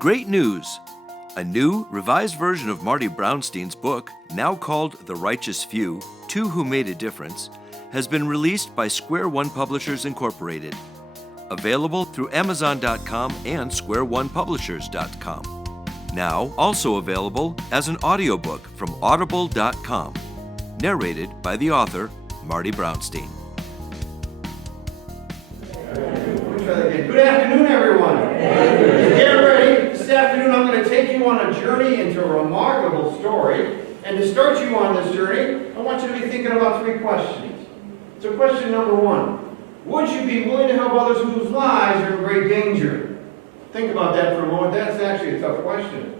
Great news! A new, revised version of Marty Brownstein's book, now called The Righteous Few, Two Who Made a Difference, has been released by Square One Publishers Incorporated. Available through Amazon.com and SquareOnePublishers.com. Now also available as an audiobook from Audible.com. Narrated by the author, Marty Brownstein. Good afternoon, everyone. Get ready. This afternoon I'm going to take you on a journey into a remarkable story. And to start you on this journey, I want you to be thinking about three questions. So question number one, would you be willing to help others whose lives are in great danger? Think about that for a moment. That's actually a tough question.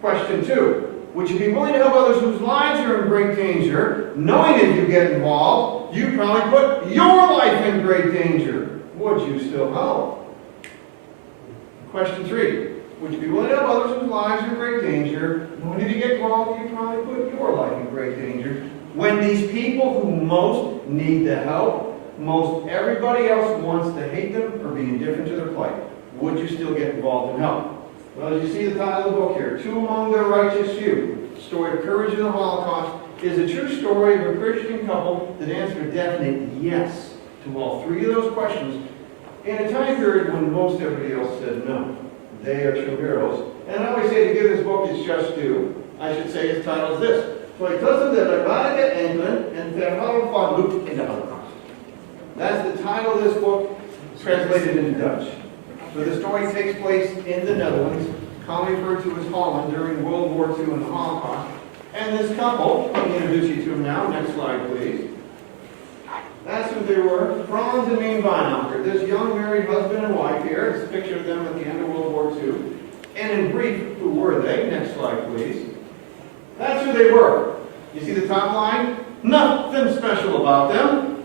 Question two, would you be willing to help others whose lives are in great danger, knowing if you get involved, you probably put your life in great danger? Would you still help? Question three, would you be willing to help others whose lives are in great danger, knowing if you get involved, you probably put your life in great danger? When these people who most need the help, most everybody else wants to hate them or be indifferent to their plight, would you still get involved and help? Well, as you see the title of the book here, Two Among the Righteous Few, Story of Courage in the Holocaust, is a true story of a Christian couple that answered a definite yes to all three of those questions in a time period when most everybody else said no. They are true heroes. And I always say to give this book its just due, I should say its title is this: Untitled Chapter and inflicted in the Holocaust. That's the title of this book, translated into Dutch. So the story takes place in the Netherlands, commonly referred to as Holland, during World War II and the Holocaust. And this couple, let me introduce you to them now. Next slide, please. That's who they were, Frans and Mien Wijnakker. This young married husband and wife here. It's a picture of them at the end of World War II. And in brief, who were they? Next slide, please. That's who they were. You see the top line? Nothing special about them.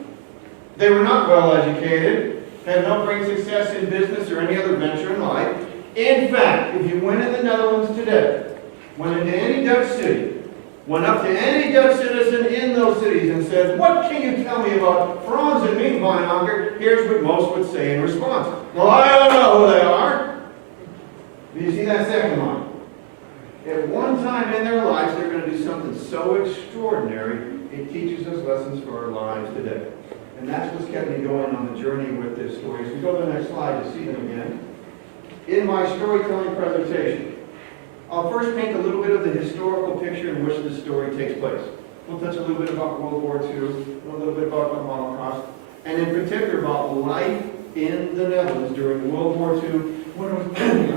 They were not well educated, had no great success in business or any other venture in life. In fact, if you went in the Netherlands today, went into any Dutch city, went up to any Dutch citizen in those cities and said, what can you tell me about Frans and Mien Wijnakker? Here's what most would say in response. Well, I don't know who they are. Do you see that second line? At one time in their lives, they're going to do something so extraordinary, it teaches us lessons for our lives today. And that's what's kept me going on the journey with this story. So we go to the next slide to see them again. In my storytelling presentation, I'll first paint a little bit of the historical picture in which the story takes place. We'll touch a little bit about World War II, a little bit about the Holocaust, and in particular about life in the Netherlands during World War II when it was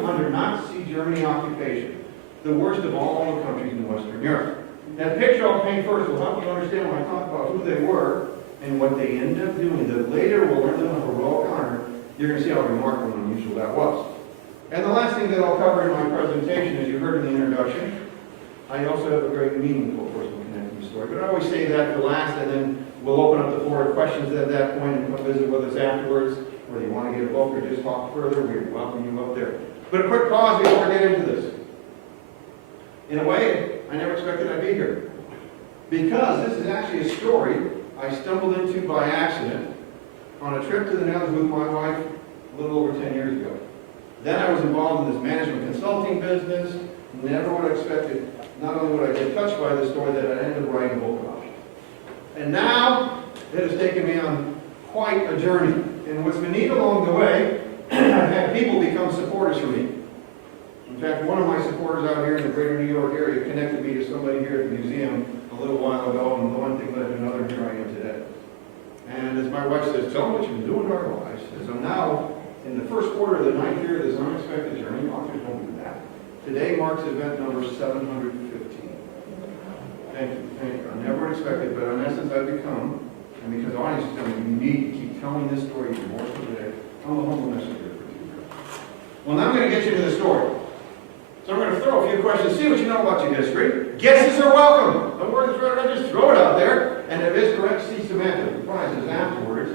under Nazi Germany occupation, the worst of all the countries in Western Europe. Now, the picture I'll paint first will help you understand when I talk about who they were and what they ended up doing. That later we'll learn them of heroic honor. You're going to see how remarkable and unusual that was. And the last thing that I'll cover in my presentation, as you heard in the introduction, I also have a very meaningful personal connection to the story. But I always say that for last, and then we'll open up the floor to questions at that point and come visit with us afterwards. Whether you want to get a book or just talk further, we welcome you up there. But a quick pause before I get into this. In a way, I never expected I'd be here. Because this is actually a story I stumbled into by accident on a trip to the Netherlands with my wife a little over 10 years ago. Then I was involved in this management consulting business. Never would have expected, not only would I get touched by this story, that I ended up writing a book about it. And now, it has taken me on quite a journey. And what's been neat along the way, I've had people become supporters for me. In fact, one of my supporters out here in the greater New York area connected me to somebody here at the museum a little while ago, and one thing led to another, and here I am today. And as my wife says, tell them what you've been doing to our lives. As I'm now in the first quarter of the ninth year of this unexpected journey, authors don't do that. Today marks event number 715. Thank you, thank you. I never expected, but in essence I've become, and because the audience is telling me, you need to keep telling this story even more so today, I'm a humble messenger for you. Well, now I'm going to get you to the story. So I'm going to throw a few questions, see what you know about your history. Guesses are welcome. Don't worry, just throw it out there. And if it's correct, see Samantha prizes afterwards.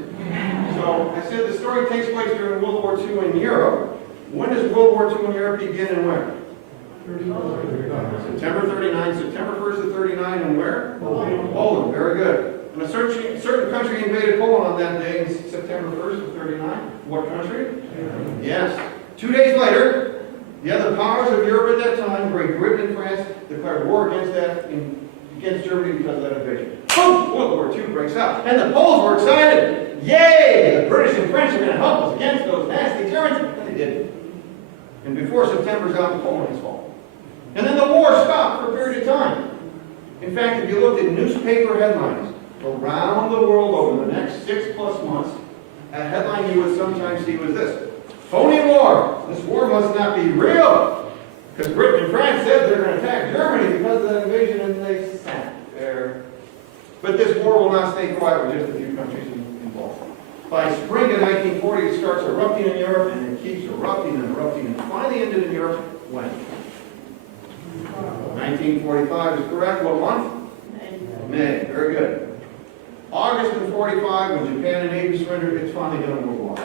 So I said the story takes place during World War II in Europe. When does World War II in Europe begin and where? September 39, September 1st of 39, and where? Poland, very good. And a certain country invaded Poland on that day, September 1st of 39. What country? Yes. 2 days later, The other powers of Europe at that time, Great Britain and France, declared war against Germany because of that invasion. Boom! World War II breaks out. And the Poles were excited. Yay! The British and French are going to help us against those nasty Germans. And they didn't. And before September's out, Poland's fall. And then the war stopped for a period of time. In fact, if you looked at newspaper headlines around the world over the next 6+ months, a headline you would sometimes see was this: phony war. This war must not be real. Because Britain and France said they're going to attack Germany because of that invasion, and they sat there. But this war will not stay quiet with just a few countries involved. By spring of 1940, it starts erupting in Europe, and it keeps erupting and erupting, and finally ended in Europe when? 1945 is correct. What month? May. Very good. August of 45, when Japan and Navy surrendered, it's finally done World War.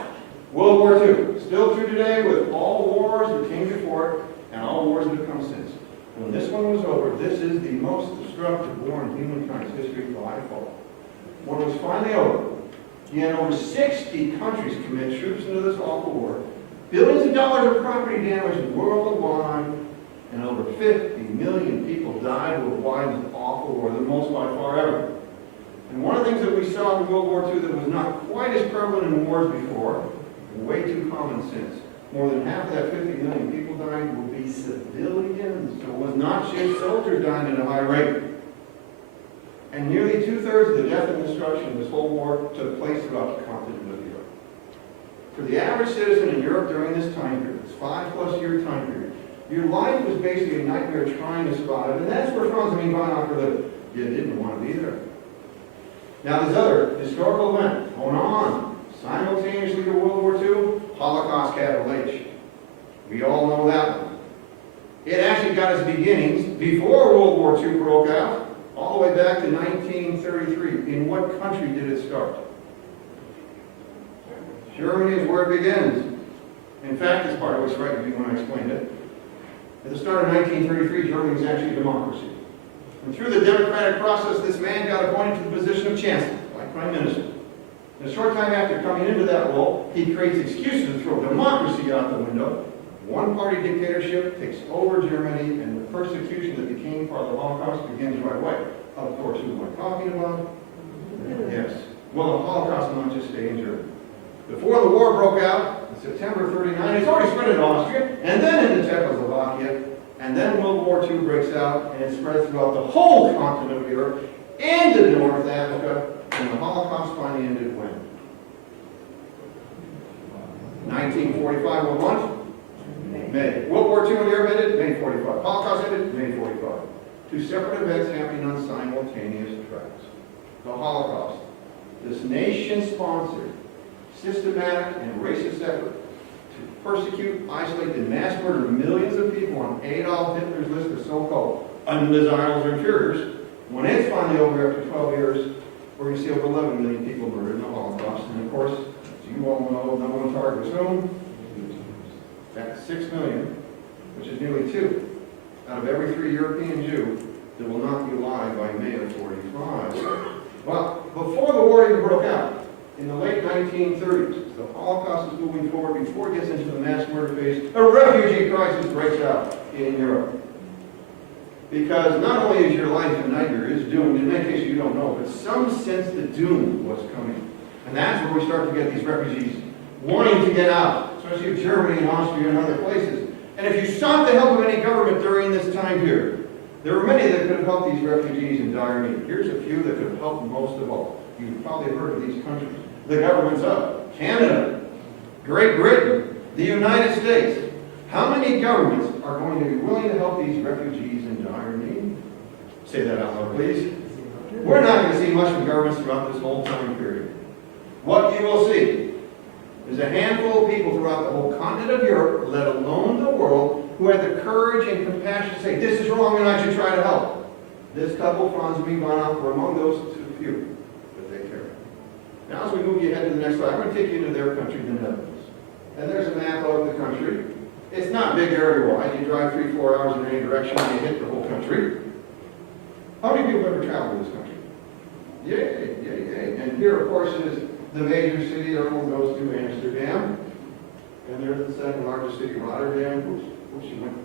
World War II, still true today with all wars that came before it and all wars that have come since. When this one was over, this is the most destructive war in humankind's history by far. When it was finally over, you had over 60 countries commit troops into this awful war, billions of dollars of property damage worldwide, and over 50 million people died worldwide in this awful war, the most by far ever. And one of the things that we saw in World War II that was not quite as prevalent in wars before, way too common since. More than half of that 50 million people dying will be civilians. So it was not just soldiers dying at a high rate. And nearly 2/3 of the death and destruction of this whole war took place throughout the continent of Europe. For the average citizen in Europe during this time period, this 5+ year time period, your life was basically a nightmare trying to survive. And that's where Frans and Mien Wijnakker lived. You didn't want to be there. Now this other historical event going on simultaneously to World War II, Holocaust, capital H. We all know that one. It actually got its beginnings before World War II broke out, all the way back to 1933. In what country did it start? Germany is where it begins. In fact, this part was right when I explained it. At the start of 1933, Germany was actually a democracy. And through the democratic process, this man got appointed to the position of chancellor, like prime minister. And a short time after coming into that role, he creates excuses to throw democracy out the window. One-party dictatorship takes over Germany, and the persecution that became part of the Holocaust begins right away. Of course, who am I talking about? Yes. Well, the Holocaust did not just stay in Germany. Before the war broke out, in September 1939, it's already spread into Austria, and then into Czechoslovakia, and then World War II breaks out, and it spreads throughout the whole continent of Europe, into North Africa, and the Holocaust finally ended when? 1945, what month? May. World War II in Europe ended? May 45. Holocaust ended? May 45. Two separate events happening on simultaneous tracks. The Holocaust, this nation-sponsored, systematic and racist effort to persecute, isolate, and mass murder millions of people on Adolf Hitler's list of so-called undesirables or inferiors. When it's finally over after 12 years, we're going to see over 11 million people murdered in the Holocaust. And of course, as you all know, number one target was whom? That's 6 million, which is nearly 2 out of every 3 European Jew that will not be alive by May of 45. Well, before the war even broke out, in the late 1930s, the Holocaust is moving forward. Before it gets into the mass murder phase, a refugee crisis breaks out in Europe. Because not only is your life a nightmare, it's doomed. In many cases you don't know, but some sense the doom was coming. And that's where we start to get these refugees wanting to get out, especially Germany and Austria and other places. And if you sought the help of any government during this time period, there were many that could have helped these refugees in dire need. Here's a few that could have helped most of all. You've probably heard of these countries. The governments of Canada, Great Britain, the United States. How many governments are going to be willing to help these refugees in dire need? Say that out loud, please. We're not going to see much from governments throughout this whole time period. What you will see is a handful of people throughout the whole continent of Europe, let alone the world, who had the courage and compassion to say, this is wrong and I should try to help. This couple, Frans and Mien Wijnakker, were among those few. Now, as we move you ahead to the next slide, I'm going to take you to their country, the Netherlands. And there's a map of the country. It's not big area-wide. You drive 3-4 hours in any direction and you hit the whole country. How many people have ever traveled to this country? Yay, yay, yay. And here, of course, is the major city. Everyone goes to Amsterdam. And there's the second largest city, Rotterdam. Oops, you went,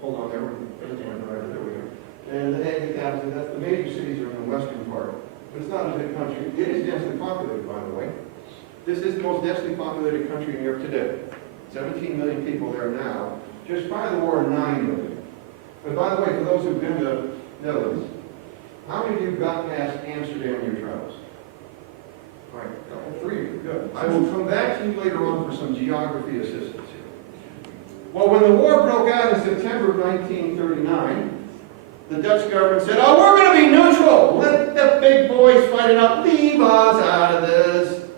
hold on there. There we go. And the Hague, the capital, that's the major cities are in the western part. But it's not a big country. It is densely populated, by the way. This is the most densely populated country in Europe today. 17 million people there now. Just prior to the war, 9 million. But by the way, for those who've been to Netherlands, how many of you got past Amsterdam in your travels? All right, a couple, 3 of you, good. I will come back to you later on for some geography assistance here. Well, when the war broke out in September of 1939, the Dutch government said, oh, we're going to be neutral. Let the big boys fight it out. Leave us out of this.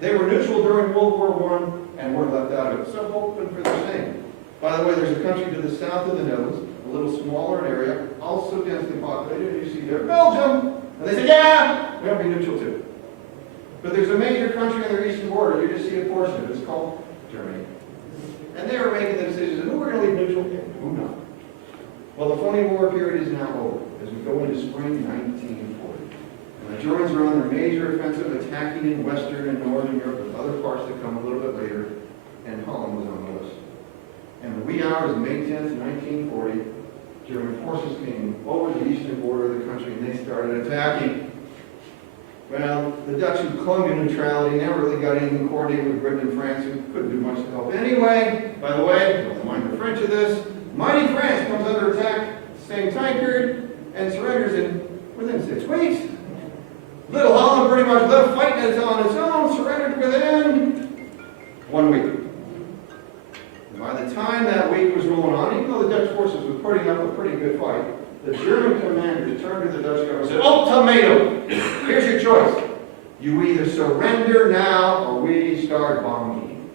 They were neutral during World War I and were left out of it. So open for the same. By the way, there's a country to the south of the Netherlands, a little smaller in area, also densely populated. You see there, Belgium. And they said, yeah, we'll be neutral too. But there's a major country on their eastern border. You just see a portion of it. It's called Germany. And they were making the decisions of who we're going to leave neutral and who not. Well, the phony war period is now over as we go into spring 1940. And the Germans are on their major offensive, attacking in Western and Northern Europe with other parts that come a little bit later, and Holland was on the list. And the wee hours of May 10th, 1940, German forces came over the eastern border of the country and they started attacking. Well, the Dutch, who clung to neutrality, never really got anything coordinated with Britain and France, who couldn't do much to help anyway. By the way, don't mind the French of this. Mighty France comes under attack at the same time period and surrenders within 6 weeks. Little Holland pretty much left fighting on its own, surrendered within 1 week. And by the time that week was rolling on, even though the Dutch forces were putting up a pretty good fight, the German commanders turned to the Dutch government and said, ultimatum! Here's your choice. You either surrender now or we start bombing.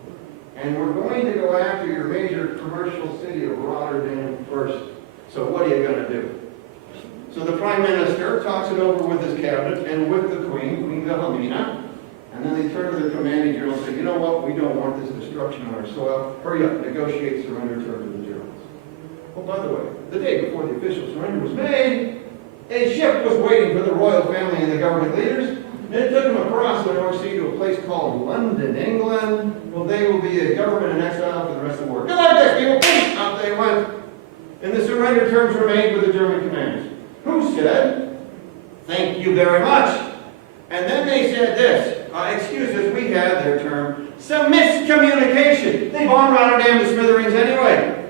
And we're going to go after your major commercial city of Rotterdam first. So what are you going to do? So the Prime Minister talks it over with his cabinet and with the Queen, Queen Wilhelmina, and then they turn to their commanding general and say, you know what, we don't want this destruction on our soil. Hurry up, negotiate surrender terms with the Germans. Oh, by the way, the day before the official surrender was made, a ship was waiting for the royal family and the government leaders. And it took them across the North Sea to a place called London, England. Well, they will be a government in exile for the rest of the war. Good luck, this people! Boom! Out they went. And the surrender terms were made with the German commanders, who said, thank you very much. And then they said this, excuse us, we had their term, some miscommunication. They bombed Rotterdam to smithereens anyway.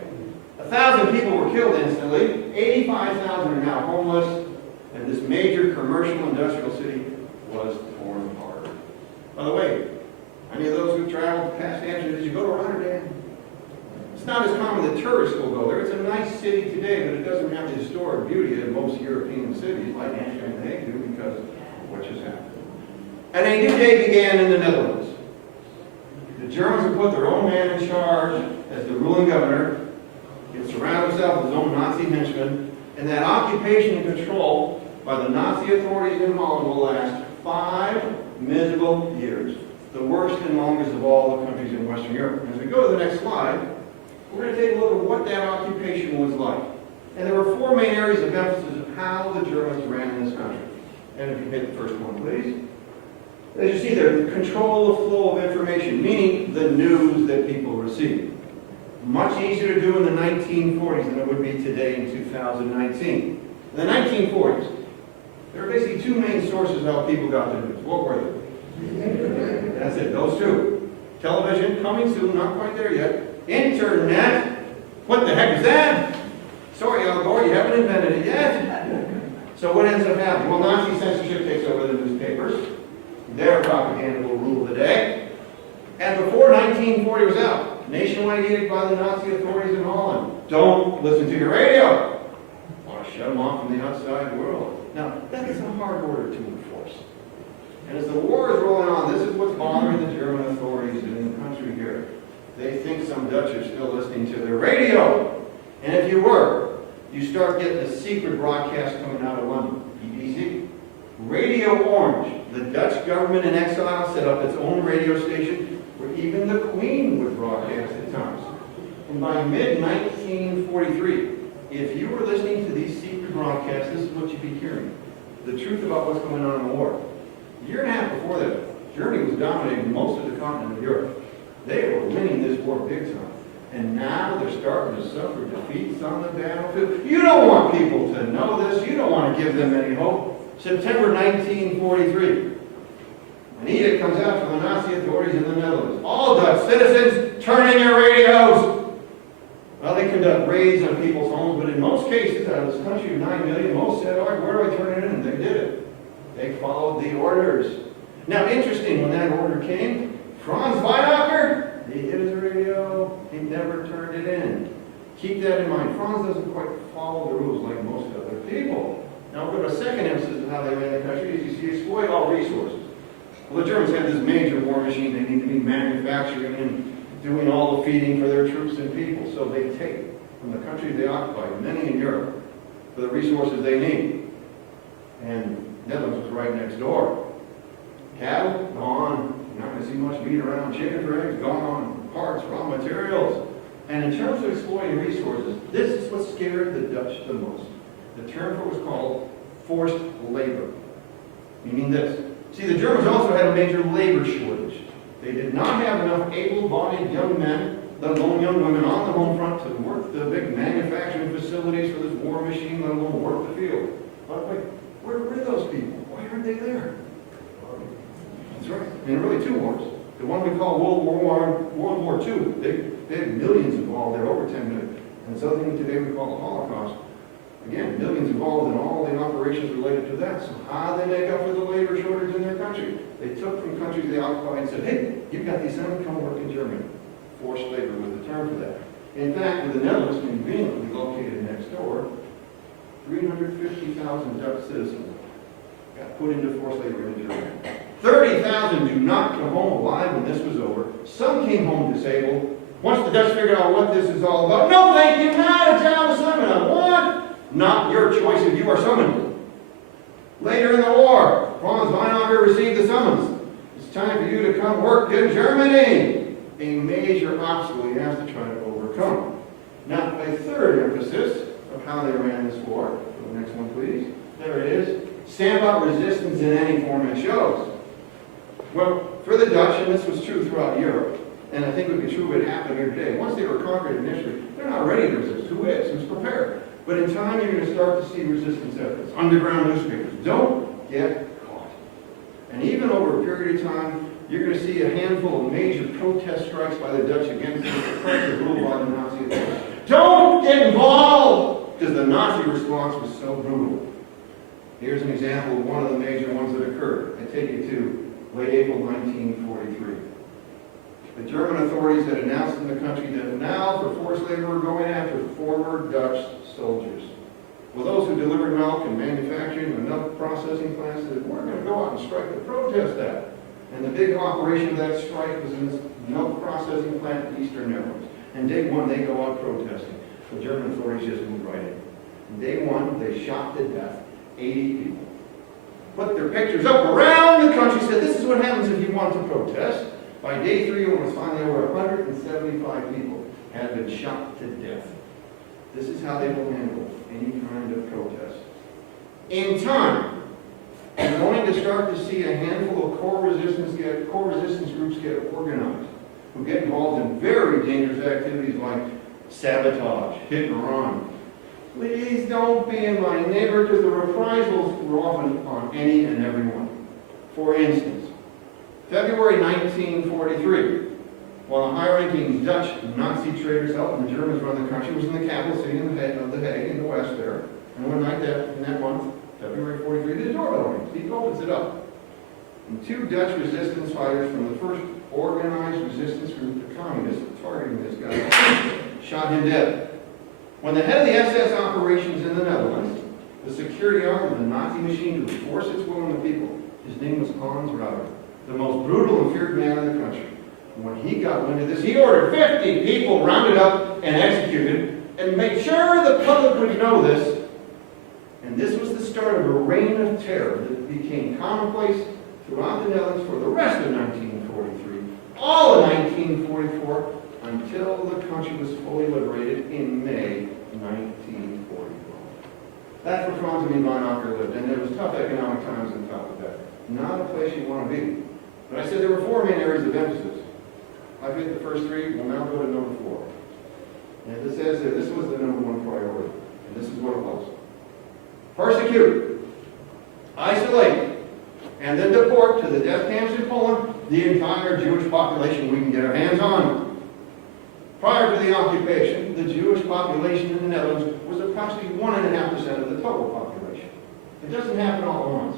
1,000 people were killed instantly. 85,000 are now homeless. And this major commercial industrial city was torn apart. By the way, any of those who traveled past Amsterdam, did you go to Rotterdam? It's not as common that tourists will go there. It's a nice city today, but it doesn't have the historic beauty that most European cities like Amsterdam and The Hague do because of what just happened. And a new day began in the Netherlands. The Germans would put their own man in charge as the ruling governor. He'd surround himself with his own Nazi henchmen, and that occupation and control by the Nazi authorities in Holland will last 5 miserable years, the worst and longest of all the countries in Western Europe. As we go to the next slide, we're going to take a look at what that occupation was like. And there were 4 main areas of emphasis of how the Germans ran this country. And if you hit the first one, please. As you see there, the control of flow of information, meaning the news that people receive. Much easier to do in the 1940s than it would be today in 2019. In the 1940s, there were basically 2 main sources of how people got the news. What were they? That's it, those 2. Television, coming soon, not quite there yet. Internet, what the heck is that? Sorry, Al Gore, you haven't invented it yet. So what ends up happening? Well, Nazi censorship takes over the newspapers. Their propaganda will rule the day. And before 1940 was out, nationwide edict by the Nazi authorities in Holland. Don't listen to your radio. Want to shut them off from the outside world. Now, that is a hard order to enforce. And as the war is rolling on, this is what's bothering the German authorities in the country here. They think some Dutch are still listening to their radio. And if you were, you start getting a secret broadcast coming out of London, BBC. Radio Orange, the Dutch government in exile set up its own radio station where even the Queen would broadcast at times. And by mid-1943, if you were listening to these secret broadcasts, this is what you'd be hearing. The truth about what's going on in the war. A year and a half before that, Germany was dominating most of the continent of Europe. They were winning this war big time. And now they're starting to suffer defeats on the battlefield. You don't want people to know this. You don't want to give them any hope. September 1943. An edict comes out from the Nazi authorities in the Netherlands. All Dutch citizens, turn in your radios. Well, they conduct raids on people's homes, but in most cases, out of this country of 9 million, most said, all right, where do I turn it in? And they did it. They followed the orders. Now, interesting, when that order came, Franz Vonnacker, he hit his radio, he never turned it in. Keep that in mind. Franz doesn't quite follow the rules like most other people. Now, we'll go to a second emphasis of how they ran the country is you see, exploit all resources. Well, the Germans had this major war machine. They need to be manufacturing and doing all the feeding for their troops and people. So they take from the countries they occupied, many in Europe, for the resources they need. And Netherlands was right next door. Cattle, gone. You're not going to see much meat around. Chicken for eggs, gone. Parts, raw materials. And in terms of exploiting resources, this is what scared the Dutch the most. The term for it was called forced labor. Meaning this. See, the Germans also had a major labor shortage. They did not have enough able-bodied young men, let alone young women, on the home front to work the big manufacturing facilities for this war machine, let alone work the field. But wait, where were those people? Why aren't they there? That's right. And really two wars. The one we call World War II. They had millions involved there, over 10 million. And this other thing today we call the Holocaust. Again, millions involved in all the operations related to that. So how do they make up for the labor shortage in their country? They took from countries they occupied and said, hey, you've got these men, come work in Germany. Forced labor was the term for that. In fact, with the Netherlands conveniently located next door, 350,000 Dutch citizens got put into forced labor in Germany. 30,000 do not come home alive when this was over. Some came home disabled. Once the Dutch figured out what this is all about, no thank you, not a job assignment. What? Not your choice if you are summoned. Later in the war, Franz Vonnacker received the summons. It's time for you to come work in Germany. A major obstacle he has to try to overcome. Now, a third emphasis of how they ran this war. The next one, please. There it is. Stamp out resistance in any form it shows. Well, for the Dutch, and this was true throughout Europe, and I think it would be true what happened here today. Once they were conquered initially, they're not ready to resist. Who is? Who's prepared? But in time, you're going to start to see resistance efforts. Underground newspapers. Don't get caught. And even over a period of time, you're going to see a handful of major protest strikes by the Dutch against the oppressive rule by the Nazi authorities. Don't get involved! Because the Nazi response was so brutal. Here's an example of one of the major ones that occurred. I take you to late April 1943. The German authorities had announced in the country that now for forced labor were going after former Dutch soldiers. Well, those who delivered milk and manufacturing and milk processing plants said, we're going to go out and strike to protest that. And the big operation of that strike was in this milk processing plant in Eastern Netherlands. And day one, they go out protesting. The German authorities just moved right in. And day one, they shot to death 80 people. Put their pictures up around the country, said this is what happens if you want to protest. By day three, when it was finally over, 175 people had been shot to death. This is how they will handle any kind of protest. In time, we're going to start to see a handful of core resistance groups get organized, who get involved in very dangerous activities like sabotage, hit and run. Please don't be in my neighborhood, because the reprisals were often on any and everyone. For instance, February 1943, while a high-ranking Dutch Nazi traitors helping the Germans run the country, was in the capital city of The Hague in the west there. And one night in that month, February 43, the doorbell rings. He opens it up. And two Dutch resistance fighters from the first organized resistance group, the communists, targeting this guy, shot him dead. When the head of the SS operations in the Netherlands, the security arm of the Nazi machine to enforce its will on the people, his name was Hans Rauter, the most brutal and feared man in the country. And when he got wind of this, he ordered 50 people rounded up and executed, and made sure the public would know this. And this was the start of a reign of terror that became commonplace throughout the Netherlands for the rest of 1943, all of 1944, until the country was fully liberated in May 1941. That's where Frans and Mien Wijnakker lived, and there was tough economic times on top of that. Not a place you want to be. But I said there were four main areas of emphasis. I've hit the first three. We'll now go to number 4. And it says that this was the number 1 priority. And this is what it was. Persecute, isolate, and then deport to the death camps in Poland the entire Jewish population we can get our hands on. Prior to the occupation, the Jewish population in the Netherlands was approximately 1.5% of the total population. It doesn't happen all at once.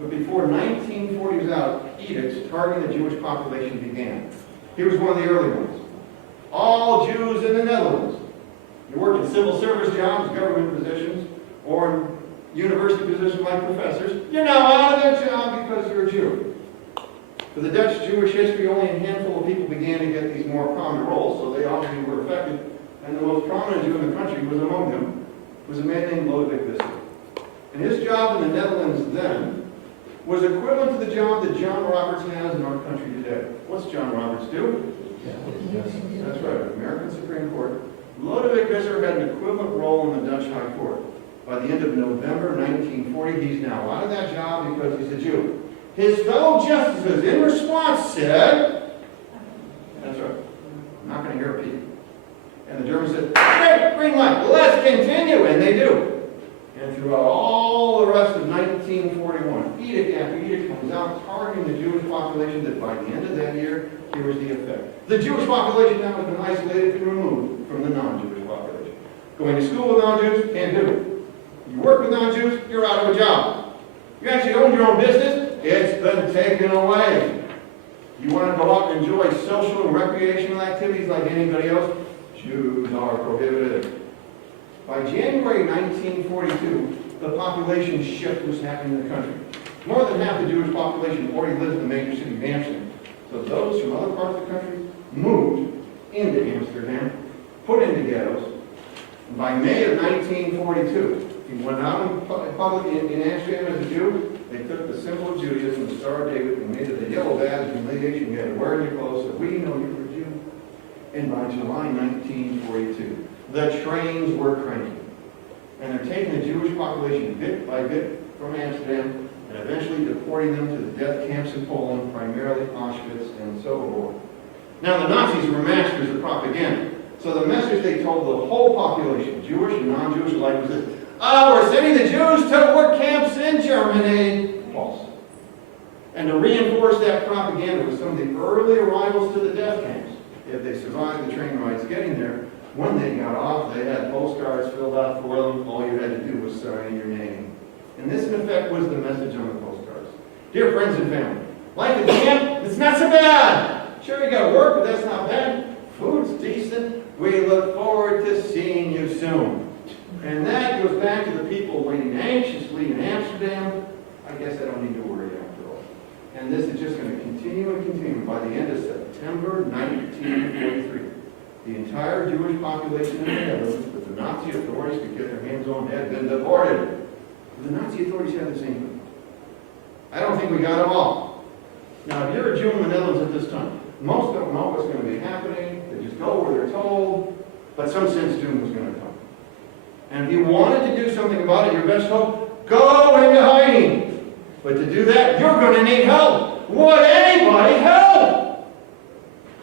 But before 1940 was out, edicts targeting the Jewish population began. Here's one of the early ones. All Jews in the Netherlands. You work in civil service jobs, government positions, or in university positions like professors, you're now out of that job because you're a Jew. For the Dutch Jewish history, only a handful of people began to get these more prominent roles, so they obviously were affected. And the most prominent Jew in the country was among them, was a man named Lodewijk Wissel. And his job in the Netherlands then was equivalent to the job that John Roberts has in our country today. What's John Roberts do? Yes, that's right, American Supreme Court. Lodewijk Wissel had an equivalent role in the Dutch High Court. By the end of November 1940, he's now out of that job because he's a Jew. His fellow justices, in response, said, that's right, I'm not going to hear a peep. And the Germans said, great, green light, let's continue, and they do. And throughout all the rest of 1941, edict after edict comes out targeting the Jewish population that by the end of that year, here was the effect. The Jewish population now has been isolated and removed from the non-Jewish population. Going to school with non-Jews, can't do it. You work with non-Jews, you're out of a job. You actually own your own business, it's been taken away. You want to go out and enjoy social and recreational activities like anybody else, Jews are prohibited. By January 1942, the population shift was happening in the country. More than half the Jewish population already lives in the major city of Amsterdam. So those from other parts of the country moved into Amsterdam, put into ghettos. And by May of 1942, he went out in public in Amsterdam as a Jew. They took the symbol of Judaism, the Star of David, and made it a yellow badge of humiliation. You had to wear your clothes so we know you were a Jew. And by July 1942, the trains were cranking. And they're taking the Jewish population bit by bit from Amsterdam and eventually deporting them to the death camps in Poland, primarily Auschwitz and Sobibor. Now the Nazis were masters of propaganda. So the message they told the whole population, Jewish and non-Jewish alike, was this: we're sending the Jews to work camps in Germany. False. And to reinforce that propaganda with some of the early arrivals to the death camps, if they survived the train rides getting there, when they got off, they had postcards filled out for them. All you had to do was sign your name. And this, in effect, was the message on the postcards. Dear friends and family, life at camp, it's not so bad. Sure, you got to work, but that's not bad. Food's decent. We look forward to seeing you soon. And that goes back to the people waiting anxiously in Amsterdam. I guess I don't need to worry after all. And this is just going to continue and continue. By the end of September 1943, the entire Jewish population in the Netherlands that the Nazi authorities could get their hands on had been deported. The Nazi authorities had the same thing. I don't think we got them all. Now, if you're a Jew in the Netherlands at this time, most don't know what's going to be happening. They just go where they're told. But some sense doom was going to come. And if you wanted to do something about it, your best hope, go into hiding. But to do that, you're going to need help. Would anybody help?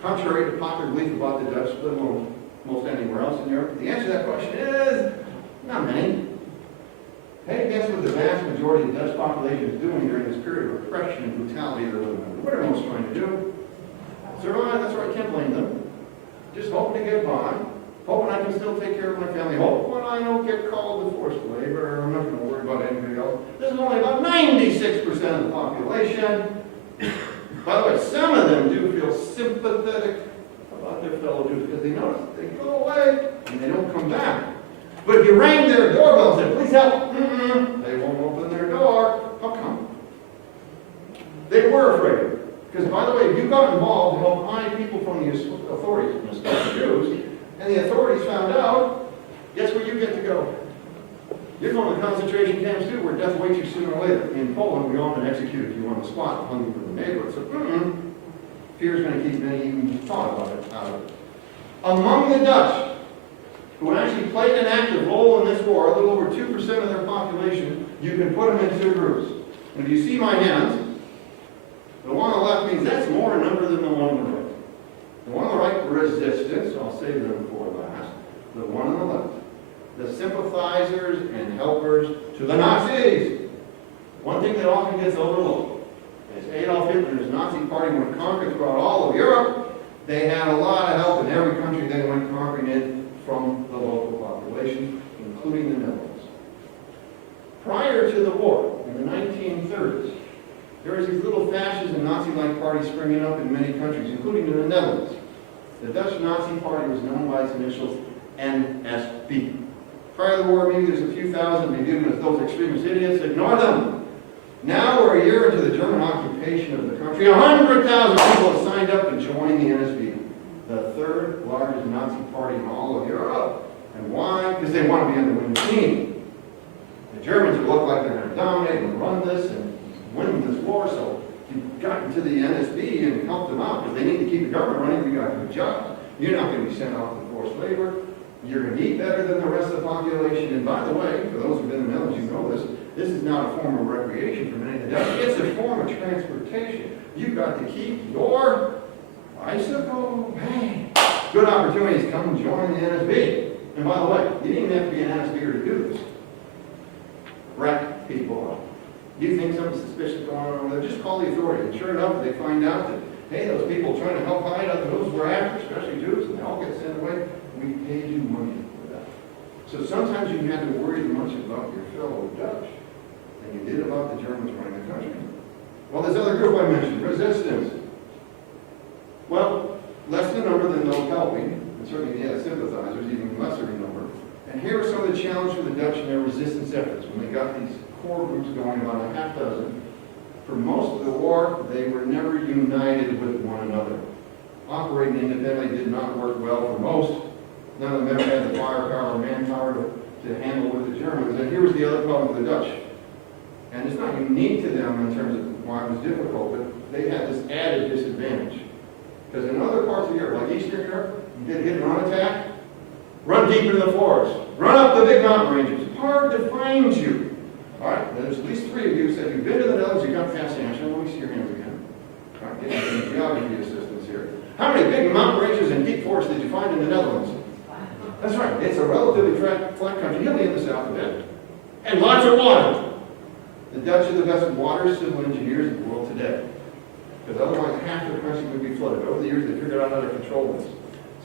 Contrary to popular belief about the Dutch, let alone most anywhere else in Europe, the answer to that question is not many. Hey, guess what the vast majority of the Dutch population is doing during this period of oppression and brutality they're living under? What are most trying to do? Survive, that's right, I can't blame them. Just hoping to get by. Hoping I can still take care of my family. Hoping I don't get called to forced labor. I'm not going to worry about anybody else. This is only about 96% of the population. By the way, some of them do feel sympathetic about their fellow Jews because they notice they go away and they don't come back. But if you rang their doorbell and said, please help, they won't open their door. How come? They were afraid. Because, by the way, if you got involved to help hide people from the authorities, especially Jews, and the authorities found out, guess where you get to go? You're going to concentration camps too, where death waits you sooner or later. In Poland, we often execute if you on the spot, hung you for the neighborhood. So, fear's going to keep many even thought about it out of it. Among the Dutch, who actually played an active role in this war, a little over 2% of their population, you can put them in two groups. And if you see my hands, the one on the left means that's more in number than the one on the right. The one on the right, resistance, I'll save them for last. The one on the left, the sympathizers and helpers to the Nazis. One thing that often gets overlooked is Adolf Hitler and his Nazi party went conquering throughout all of Europe. They had a lot of help in every country they went conquering in from the local population, including the Netherlands. Prior to the war, in the 1930s, there was these little fascist and Nazi-like parties springing up in many countries, including in the Netherlands. The Dutch Nazi party was known by its initials NSB. Prior to the war, maybe there's a few thousand, they viewed as those extremist idiots. Ignore them. Now we're a year into the German occupation of the country. 100,000 people have signed up to join the NSB, the third largest Nazi party in all of Europe. And why? Because they want to be on the winning team. The Germans look like they're going to dominate and run this and win this war, so you've gotten to the NSB and helped them out because they need to keep the government running. You got a good job. You're not going to be sent off to forced labor. You're going to eat better than the rest of the population. And by the way, for those who've been in the Netherlands, you know this is not a form of recreation for many of the Dutch. It's a form of transportation. You've got to keep your bicycle. Hey, good opportunities. Come join the NSB. And by the way, you didn't even have to be an NSBer to do this. Rat people up. You think something suspicious going on over there, just call the authorities. And sure enough, they find out that, hey, those people trying to help hide out those we're after, especially Jews, and they all get sent away. We paid you money for that. So sometimes you had to worry as much about your fellow Dutch than you did about the Germans running the country. Well, this other group I mentioned, resistance. Well, less in number than those helping, and certainly they had sympathizers, even lesser in number. And here are some of the challenges for the Dutch in their resistance efforts when they got these core groups going, about a half dozen. For most of the war, they were never united with one another. Operating independently did not work well for most. None of them ever had the firepower or manpower to handle with the Germans. And here was the other problem for the Dutch. And it's not unique to them in terms of why it was difficult, but they had this added disadvantage. Because in other parts of Europe, like Eastern Europe, you get hit and run attack, run deep into the forest, run up the big mountain ranges. It's hard to find you. All right, there's at least three of you who said you've been to the Netherlands, you've got fast answer. Let me see your hands again. All right, getting some geography assistance here. How many big mountain ranges and deep forests did you find in the Netherlands? That's right, it's a relatively flat country, hilly in the south of it, and lots of water. The Dutch are the best water civil engineers in the world today, because otherwise half the country would be flooded. Over the years, they figured out how to control this.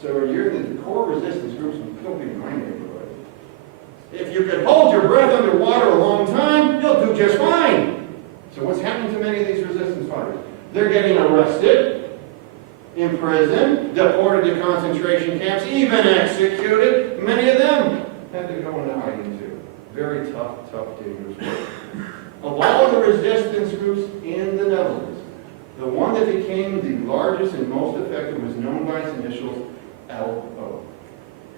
So you're in the core resistance groups in Kilby in my neighborhood. If you can hold your breath underwater a long time, you'll do just fine. So what's happening to many of these resistance fighters? They're getting arrested, imprisoned, deported to concentration camps, even executed. Many of them had to go into hiding too. Very tough, dangerous work. Of all the resistance groups in the Netherlands, the one that became the largest and most effective was known by its initials, LO.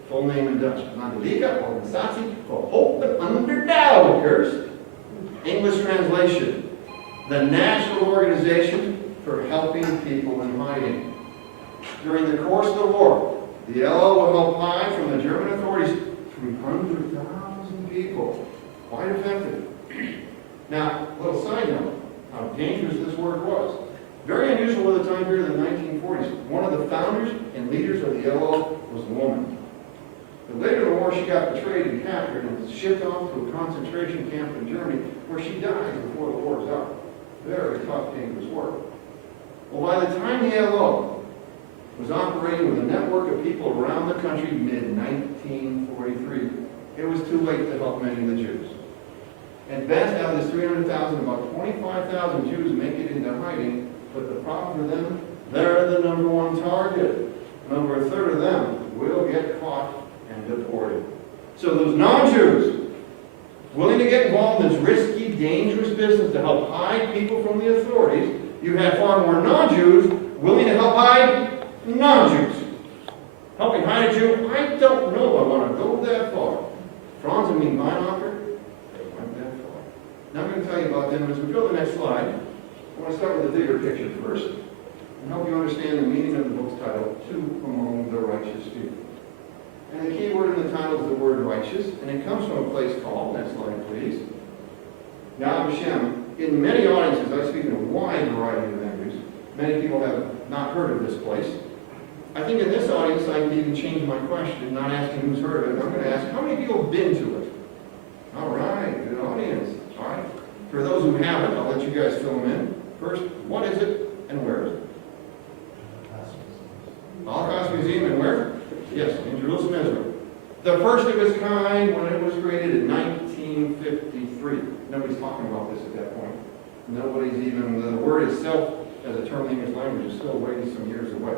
Full name in Dutch, Landelijke Organisatie voor Hulp aan Onderdrukkers. English translation, the National Organization for Helping People in Hiding. During the course of the war, the LO will help hide from the German authorities 300,000 people. Quite effective. Now, a little side note, how dangerous this work was. Very unusual at the time period of the 1940s. One of the founders and leaders of the LO was a woman. But later in the war, she got betrayed and captured and was shipped off to a concentration camp in Germany where she died before the war was out. Very tough, dangerous work. Well, by the time the LO was operating with a network of people around the country mid-1943, it was too late to help many of the Jews. At best, out of this 300,000, about 25,000 Jews make it into hiding, but the problem for them, they're the number one target. Over a third of them will get caught and deported. So those non-Jews, willing to get involved in this risky, dangerous business to help hide people from the authorities, you have far more non-Jews willing to help hide non-Jews. Helping hide a Jew, I don't know if I want to go that far. Frans and Mien Wijnakker, they went that far. Now I'm going to tell you about them. As we go to the next slide, I want to start with the bigger picture first and help you understand the meaning of the book's title, Two Among the Righteous Few. And the key word in the title is the word righteous, and it comes from a place called, next slide please, Yad Vashem. In many audiences, I speak in a wide variety of languages. Many people have not heard of this place. I think in this audience I can even change my question, not asking who's heard of it. I'm going to ask, how many people have been to it? All right, good audience. All right. For those who haven't, I'll let you guys fill them in. First, what is it and where is it? Holocaust Museum and where? Yes, in Jerusalem, Israel. The first of its kind when it was created in 1953. Nobody's talking about this at that point. Nobody's even, the word itself as a term in English language is still way some years away.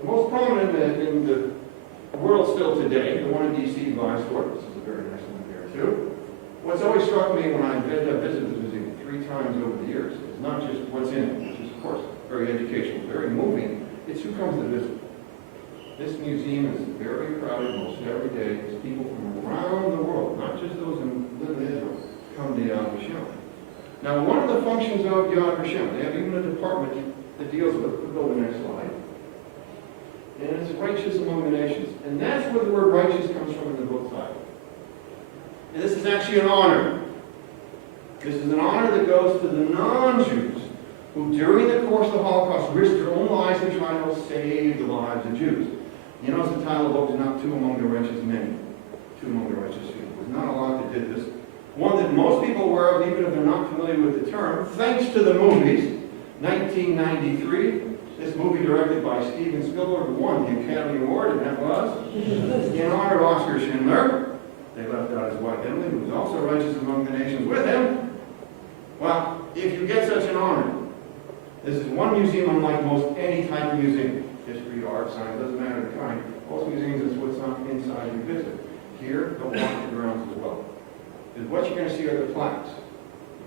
The most prominent in the world still today, the one in D.C. by Stewart, this is a very nice one there too. What's always struck me when I visited this museum 3 times over the years is not just what's in it, which is of course very educational, very moving, it's who comes to visit. This museum is very crowded most every day. It's people from around the world, not just those who live in Israel, come to Yad Vashem. Now, one of the functions of Yad Vashem, they have even a department that deals with it. We'll go to the next slide. And it's righteous among the nations. And that's where the word righteous comes from in the book title. And this is actually an honor. This is an honor that goes to the non-Jews who, during the course of the Holocaust, risked their own lives in trying to save the lives of Jews. You notice the title of the book is not two among the righteous men, two among the righteous few. There's not a lot that did this. One that most people are aware of, even if they're not familiar with the term, thanks to the movies. 1993, this movie directed by Steven Spielberg won the Academy Award, and that was in honor of Oscar Schindler. They left out his wife Emily, who was also righteous among the nations with him. Well, if you get such an honor, this is one museum unlike most any type of museum. History, art, science, doesn't matter the kind. Most museums is what's not inside you visit. Here, don't walk the grounds as well. Because what you're going to see are the plaques.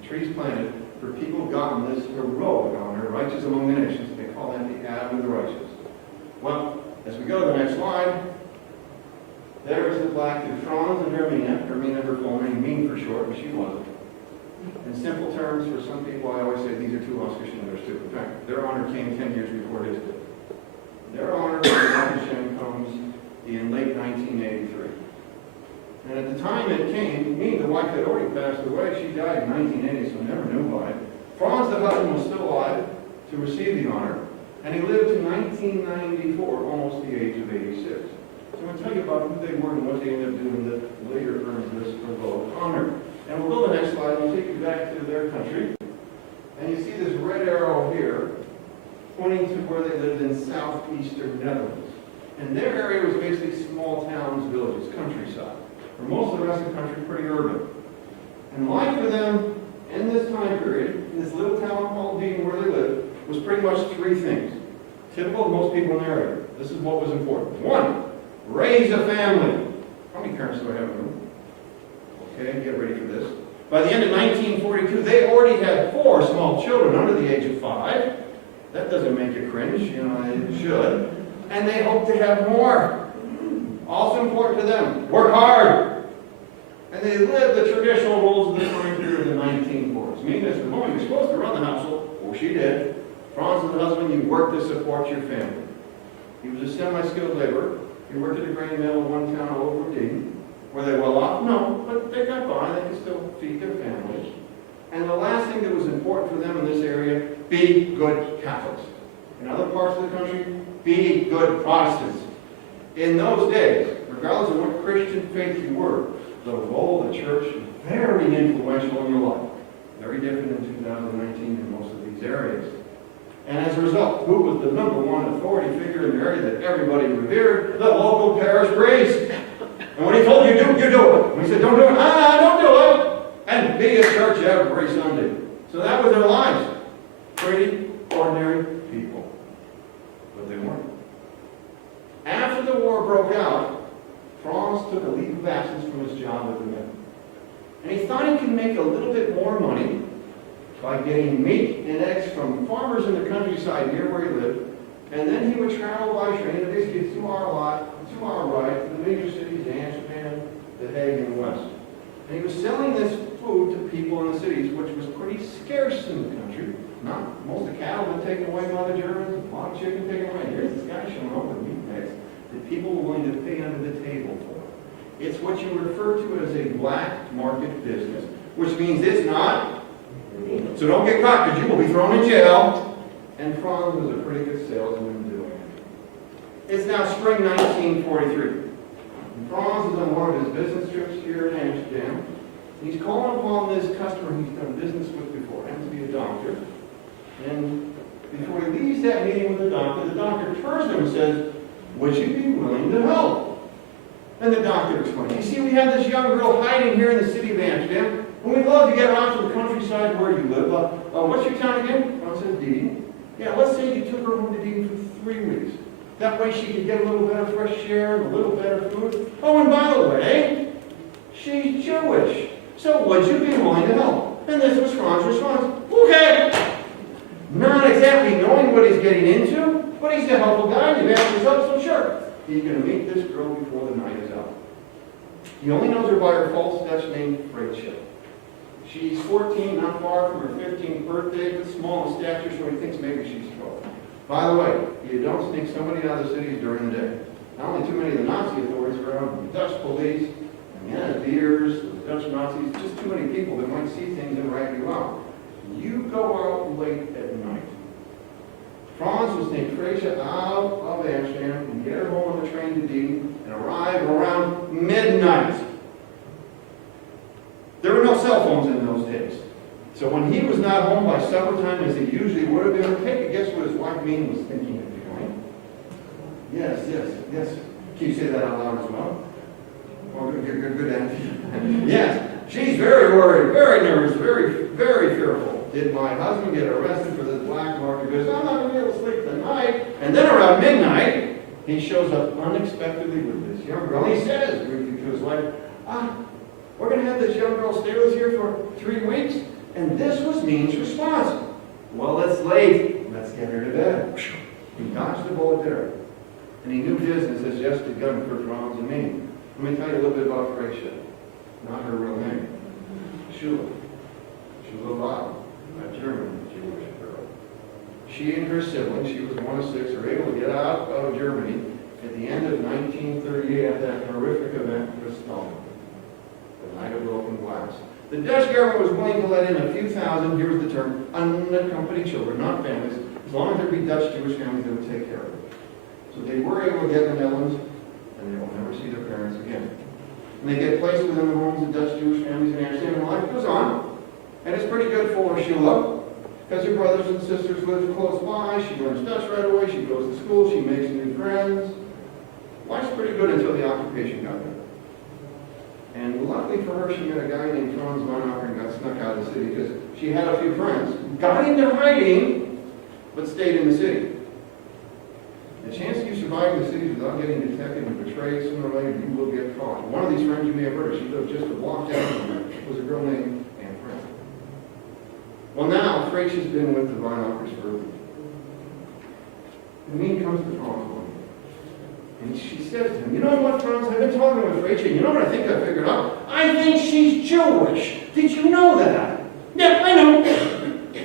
The trees planted for people who've gotten this heroic honor, righteous among the nations. They call that the Adam of the righteous. Well, as we go to the next slide, there is the plaque to Frans and Mien, her full name, Mien for short, but she wasn't. In simple terms, for some people, I always say these are two Oscar Schindlers too. In fact, their honor came 10 years before his did. Their honor from Yad Vashem comes in late 1983. And at the time it came, Mien, the wife, had already passed away. She died in 1980, so never knew about it. Franz, the husband, was still alive to receive the honor, and he lived to 1994, almost the age of 86. So I'm going to tell you about who they were and what they ended up doing that later earned this heroic honor. And we'll go to the next slide, and I'll take you back to their country. And you see this red arrow here, pointing to where they lived in southeastern Netherlands. And their area was basically small towns, villages, countryside. For most of the rest of the country, pretty urban. And life for them in this time period, in this little town called Dean where they lived, was pretty much 3 things. Typical of most people in the area. This is what was important. 1, raise a family. How many parents do I have in the room? Okay, get ready for this. By the end of 1942, they already had 4 small children under the age of 5. That doesn't make you cringe, you know, it should. And they hope to have more. Also important to them, work hard. And they lived the traditional rules of the time period in the 1940s. Meaning this, the woman, you're supposed to run the household. Well, she did. Franz and the husband, you worked to support your family. He was a semi-skilled laborer. He worked at a grain mill in one town over from Dean. Were they well off? No, but they got by. They could still feed their families. And the last thing that was important for them in this area, be good Catholics. In other parts of the country, be good Protestants. In those days, regardless of what Christian faith you were, the role of the church was very influential in your life. Very different in 2019 in most of these areas. And as a result, who was the #1 authority figure in the area that everybody revered? The local parish priest. And when he told you do, you do it. When he said, don't do it, don't do it. And be at church every Sunday. So that was their lives. Pretty ordinary people. But they weren't. After the war broke out, Franz took a leave of absence from his job at the mill. And he thought he could make a little bit more money by getting meat and eggs from farmers in the countryside near where he lived. And then he would travel by train, basically a 2-hour ride to the major cities, Amsterdam, The Hague, and West. And he was selling this food to people in the cities, which was pretty scarce in the country. Most of the cattle had been taken away by the Germans, a lot of chicken taken away. Here's this guy showing up with meat and eggs that people were willing to pay under the table for. It's what you refer to as a black market business, which means it's not. So don't get caught, because you will be thrown in jail. And Franz was a pretty good salesman doing it. It's now spring 1943. Franz is on one of his business trips here in Amsterdam. He's calling upon this customer he's done business with before, happens to be a doctor. And before he leaves that meeting with the doctor turns to him and says, would you be willing to help? And the doctor explains, you see, we have this young girl hiding here in the city of Amsterdam, and we'd love to get her out to the countryside where you live. What's your town again? Franz says, Dieden. Yeah, let's say you took her home to Dieden for 3 weeks. That way she could get a little better fresh air and a little better food. Oh, and by the way, she's Jewish. So would you be willing to help? And this was Franz's response. Okay. Not exactly knowing what he's getting into, but he's a helpful guy, and you've asked yourself, so sure. He's going to meet this girl before the night is out. He only knows her by her false Dutch name, Frans. She's 14, not far from her 15th birthday, but small in stature, so he thinks maybe she's 12. By the way, you don't sneak somebody out of the cities during the day. Not only too many of the Nazi authorities around, the Dutch police, and the Beers, the Dutch Nazis, just too many people that might see things and rat you out. You go out late at night. Franz was named Frans out of Amsterdam and get her home on the train to Dieden and arrive around midnight. There were no cell phones in those days. So when he was not home by supper time, as he usually would have been, take a guess what his wife Mien was thinking of doing. Yes. Can you say that out loud as well? Oh, good answer. Yes. She's very worried, very nervous, very fearful. Did my husband get arrested for this black market? Because I'm not going to be able to sleep tonight. And then around midnight, he shows up unexpectedly with this young girl. He says briefly to his wife, we're going to have this young girl stay with us here for 3 weeks. And this was Mien's response. Well, it's late. Let's get her to bed. He dodged the bullet there. And he knew business has just begun for Frans and Mien. Let me tell you a little bit about Frans. Not her real name. Shula. Shula, a German Jewish girl. She and her siblings, she was one of 6, are able to get out of Germany at the end of 1938 after that horrific event with Stalin. The night of broken glass. The Dutch government was willing to let in a few thousand, here's the term, unaccompanied children, not families, as long as there be Dutch Jewish families that would take care of it. So they were able to get in the Netherlands, and they will never see their parents again. And they get placed within the homes of Dutch Jewish families in Amsterdam, and life goes on. And it's pretty good for Shula, because her brothers and sisters live close by. She learns Dutch right away. She goes to school. She makes new friends. Life's pretty good until the occupation got there. And luckily for her, she met a guy named Franz Vonnacker and got snuck out of the city because she had a few friends. Got into hiding, but stayed in the city. The chance of you surviving the cities without getting detected and betrayed, sooner or later you will get caught. One of these friends you may have heard of, she lived just a block down from her, was a girl named Anne Frank. Well, now, Frans has been with the Wijnakkers for a week. And Mien comes to Franz one day. And she says to him, you know what, Franz, I've been talking with Rachel, you know what I think I figured out? I think she's Jewish. Did you know that? Yeah, I know.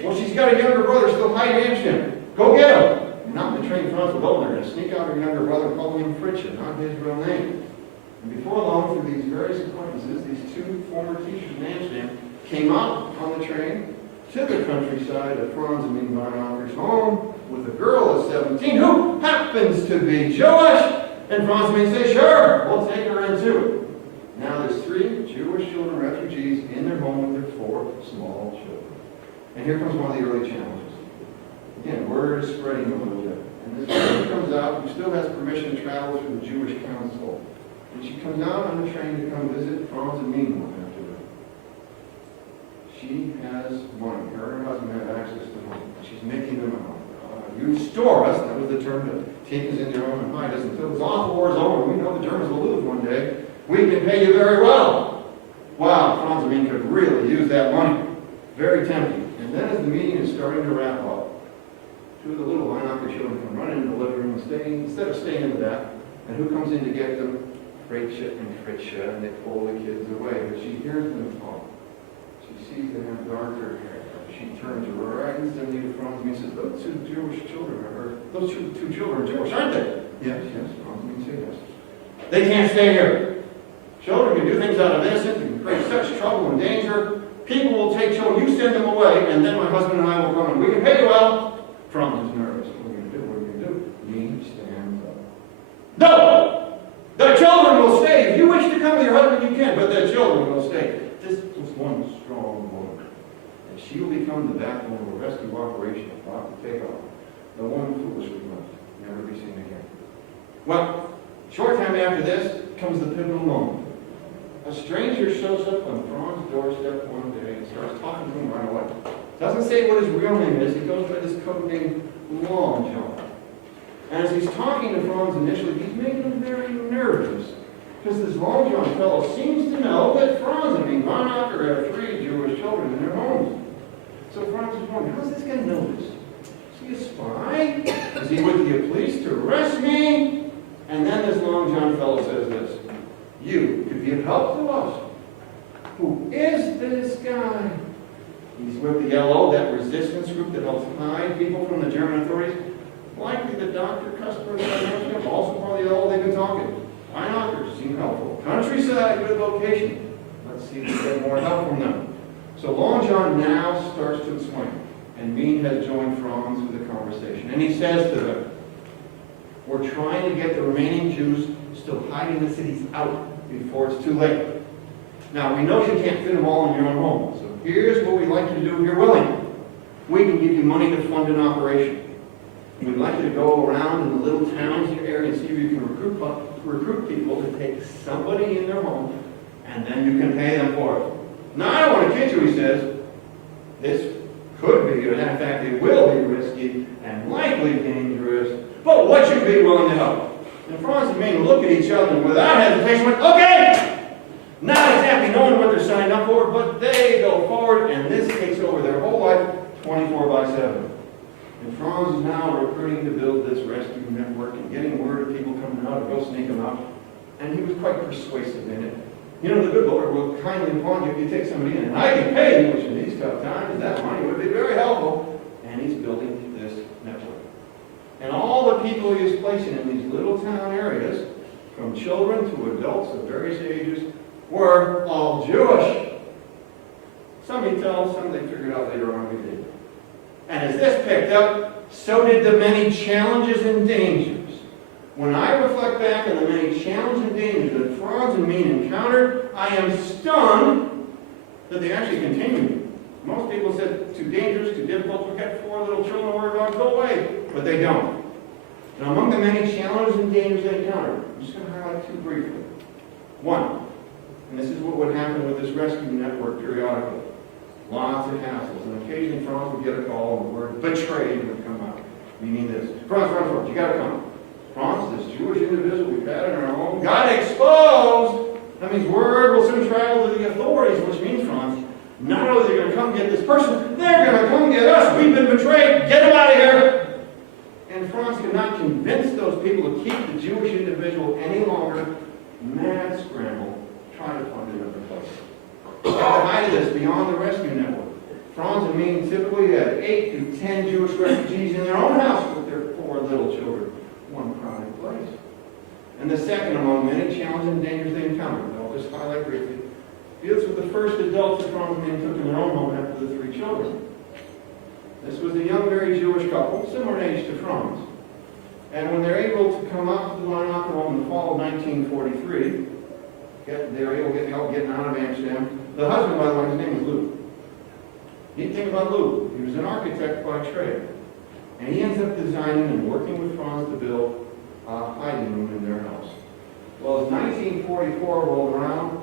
Well, she's got a younger brother still hiding in Amsterdam. Go get him. And not in the train, Franz will go there and sneak out her younger brother and call him Frans, not his real name. And before long, through these various acquaintances, these 2 former teachers in Amsterdam came out on the train to the countryside of Frans and Mien Wijnakker's home with a girl of 17 who happens to be Jewish. And Frans and Mien say, sure, we'll take her in too. Now there's 3 Jewish children, refugees, in their home with their 4 small children. And here comes one of the early challenges. Again, word is spreading a little bit. And this girl comes out, who still has permission to travel through the Jewish council. And she comes out on the train to come visit Frans and Mien one afternoon. She has money. Her and her husband have access to money. She's making them you store us, that was the term, to take us into your own and hide us until this awful war is over. We know the Germans will lose one day. We can pay you very well. Wow, Frans and Mien could really use that money. Very tempting. And then as the meeting is starting to wrap up, 2 of the little Wijnakker children come running into the living room instead of staying in the back. And who comes in to get them? Frans and Fritsje, and they pull the kids away. But she hears them talk. She sees they have darker hair. She turns right instantly to Frans and Mien and says, those 2 Jewish children those two children are Jewish, aren't they? Yes, Frans and Mien say yes. They can't stay here. Children can do things out of innocence and create such trouble and danger. People will take children, you send them away, and then my husband and I will come and we can pay you well. Frans is nervous. What are you going to do? What are you going to do? Mien stands up. can, but the children will stay. This was one strong woman, and she will become the backbone of a rescue operation about to take off. The one foolishly left, never be seen again. Well, short time after this comes the pivotal moment. A stranger shows up on Franz's doorstep one day and starts talking to him right away. Doesn't say what his real name is. He goes by this code name Long John. And as he's talking to Franz initially, he's making him very nervous. Because this Long John fellow seems to know that Frans and Mien Wijnakker have 3 Jewish children in their homes. So Franz is wondering, how's this guy know this? Is he a spy? Is he with the police to arrest me? And then this Long John fellow says this, you could be of help to us. Who is this guy? He's with the LO, that resistance group that helps hide people from the German authorities. Likely the doctor, customer, and also part of the LO they've been talking. Wijnakker seem helpful. Countryside, good location. Let's see if we get more help from them. So Long John now starts to explain. And Mien has joined Franz with the conversation. And he says to them, we're trying to get the remaining Jews still hiding in the cities out before it's too late. Now, we know you can't fit them all in your own home. So here's what we'd like you to do if you're willing. We can give you money to fund an operation. We'd like you to go around in the little towns in your area and see if you can recruit people to take somebody in their home, and then you can pay them for it. Now, I don't want to kid you, he says. This could be, and in fact, it will be risky and likely dangerous, but would you be willing to help? And Frans and Mien look at each other and without hesitation went, okay! Not exactly knowing what they're signing up for, but they go forward, and this takes over their whole life 24/7. And Franz is now recruiting to build this rescue network and getting word of people coming out to go sneak them out. And he was quite persuasive in it. You know, the good Lord will kindly upon you if you take somebody in. And I can pay you, which in these tough times, that money would be very helpful. And he's building this network. And all the people he is placing in these little town areas, from children to adults of various ages, were all Jewish. Some he tells, some they figured out later on we did. And as this picked up, so did the many challenges and dangers. When I reflect back on the many challenges and dangers that Frans and Mien encountered, I am stunned that they actually continued. Most people said, too dangerous, too difficult, we've got 4 little children to worry about, go away. But they don't. And among the many challenges and dangers they encountered, I'm just going to highlight 2 briefly. 1, and this is what would happen with this rescue network periodically. Lots of hassles, and occasionally Franz would get a call and the word betrayed would come out. Meaning this, Franz, you gotta come. Franz, this Jewish individual we've had in our home, got exposed! That means word will soon travel to the authorities, which means, Franz, not only are they gonna come get this person, they're gonna come get us! We've been betrayed! Get them out of here! And Franz could not convince those people to keep the Jewish individual any longer. Mad scramble, trying to find another place. At the height of this, beyond the rescue network, Frans and Mien typically had 8 to 10 Jewish refugees in their own house with their 4 little children. One crowded place. And the second among many challenges and dangers they encountered, I'll just highlight briefly, deals with the first adults that Frans and Mien took in their own home after the 3 children. This was a young, very Jewish couple, similar in age to Frans. And when they're able to come out to the Wijnakker home in the fall of 1943, they were able to get help getting out of Amsterdam. The husband, by the way, his name was Lou. Neat thing about Lou, he was an architect by trade. And he ends up designing and working with Franz to build a hiding room in their house. Well, as 1944 rolled around,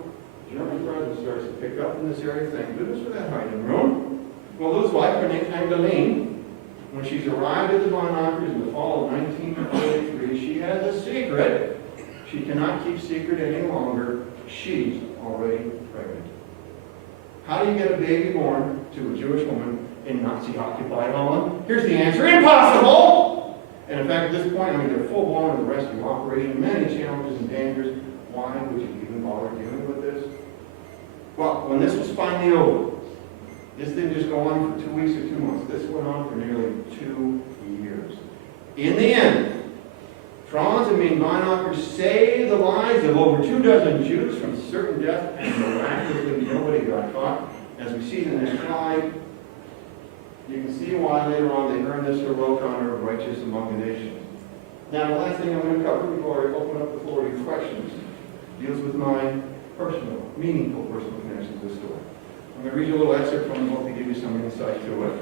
German presence starts to pick up in this area. Thank goodness for that hiding room. Well, Lou's wife, her name Angeline, when she's arrived at the Vonnackers in the fall of 1943, she has a secret. She cannot keep secret any longer. She's already pregnant. How do you get a baby born to a Jewish woman in Nazi-occupied Holland? Here's the answer: impossible! And in fact, at this point, they're full-blown in the rescue operation, many challenges and dangers. Why would you even bother dealing with this? Well, when this was finally over, this didn't just go on for 2 weeks or 2 months. This went on for nearly 2 years. In the end, Frans and Mien Wijnakker saved the lives of over 24 Jews from certain death, and miraculously nobody got caught. As we see in the next slide, you can see why later on they earned this heroic honor of righteous among the nations. Now, the last thing I'm going to cover before I open up the floor to questions deals with my personal meaningful personal connection to the story. I'm going to read you a little excerpt from the book to give you some insight to it.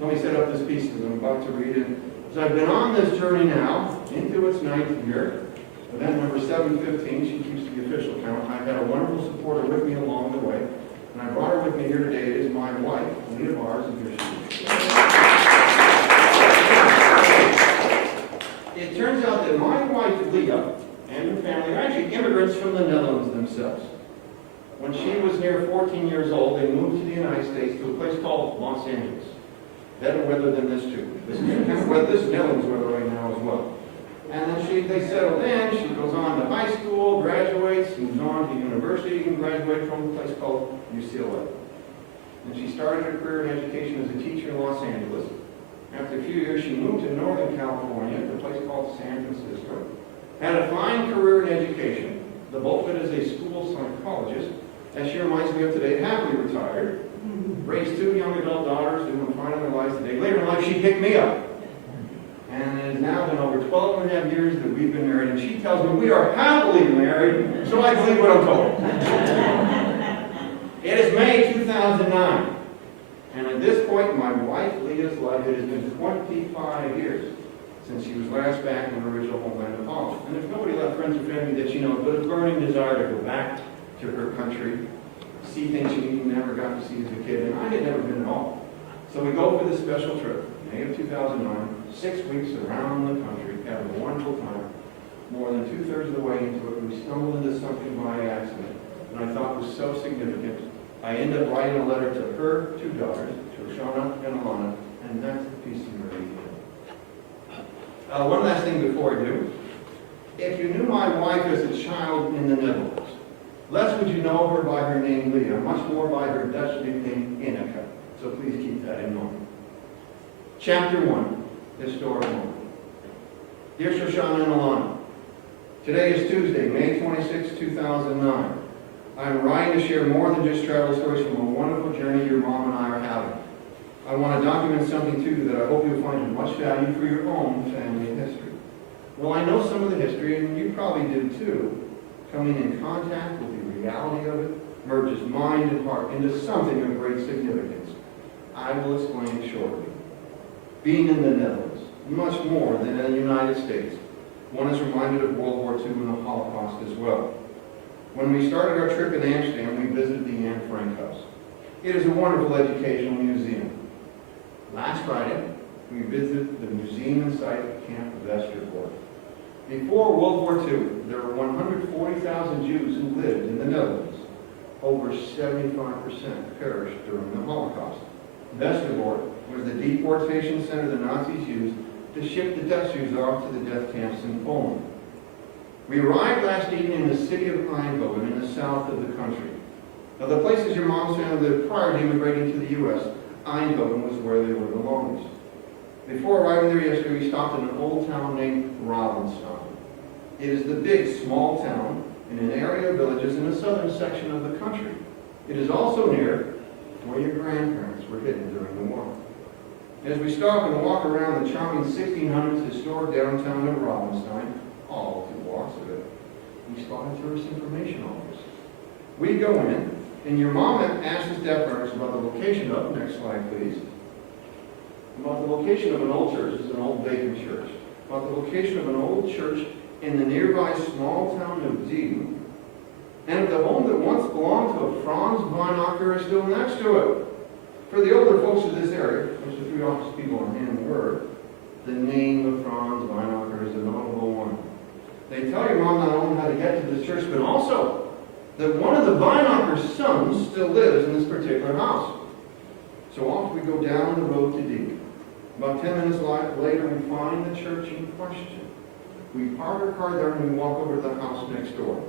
Let me set up this piece as I'm about to read it. As I've been on this journey now, into its 9th year, event number 715, she keeps the official count. I've had a wonderful supporter with me along the way, and I brought her with me here today. It is my wife, Leah Bars, and here she is. It turns out that my wife, Leah, and her family are actually immigrants from the Netherlands themselves. When she was near 14 years old, they moved to the United States to a place called Los Angeles. Better weather than this too. This is Netherlands weather right now as well. And then they settled in. She goes on to high school, graduates, moves on to university, and graduated from a place called UCLA. And she started her career in education as a teacher in Los Angeles. After a few years, she moved to Northern California, to a place called San Francisco. Had a fine career in education. The bulk of it as a school psychologist. As she reminds me of today, happily retired. Raised 2 young adult daughters, doing fine in their lives today. Later in life, she picked me up. And it has now been over 12 and a half years that we've been married. And she tells me we are happily married, so I believe what I'm told. It is May 2009. And at this point in my wife Leah's life, it has been 25 years since she was last back in her original homeland of Holland. And there's nobody left, friends or family, that she knows, but a burning desire to go back to her country, see things she never got to see as a kid, and I had never been at all. So we go for this special trip, May of 2009, 6 weeks around the country, had a wonderful time. More than 2/3 of the way into it, we stumbled into something by accident, and I thought was so significant. I ended up writing a letter to her 2 daughters, to Shoshana and Alana, and that's the piece of her. One last thing before I do. If you knew my wife as a child in the Netherlands, less would you know her by her name Leah, much more by her Dutch nickname Wijnakker. So please keep that in mind. Chapter 1, Historic Moment. Dear Shoshana and Alana, today is Tuesday, May 26, 2009. I am writing to share more than just travel stories from a wonderful journey your mom and I are having. I want to document something too that I hope you'll find of much value for your own family history. Well, I know some of the history, and you probably do too. Coming in contact with the reality of it merges mind and heart into something of great significance. I will explain shortly. Being in the Netherlands, much more than in the United States, one is reminded of World War II and the Holocaust as well. When we started our trip in Amsterdam, we visited the Anne Frank House. It is a wonderful educational museum. Last Friday, we visited the museum and site at Camp Westerbork. Before World War II, there were 140,000 Jews who lived in the Netherlands. Over 75% perished during the Holocaust. Westerbork was the deportation center the Nazis used to ship the Dutch Jews off to the death camps in Poland. We arrived last evening in the city of Eindhoven in the south of the country. Of the places your mom's family lived prior to immigrating to the U.S., Eindhoven was where they were the longest. Before arriving there yesterday, we stopped in an old town named Ravenstein. It is the big, small town in an area of villages in the southern section of the country. It is also near where your grandparents were hidden during the war. As we stop and walk around the charming 1600s historic downtown of Ravenstein, all 2 blocks of it, we spot a tourist information office. We go in, and your mom asks the staff members about the location of, next slide please, about the location of an old church. It's an old vacant church. About the location of an old church in the nearby small town of Dieden, and of the home that once belonged to a Franz Vonnacker is still next to it. For the older folks of this area, which the 3 office people on hand were, the name of Franz Vonnacker is a notable one. They tell your mom not only how to get to this church, but also that one of the Vonnacker sons still lives in this particular house. So off we go down the road to Dieden. About 10 minutes later, we find the church in question. We park our car there and we walk over to the house next door.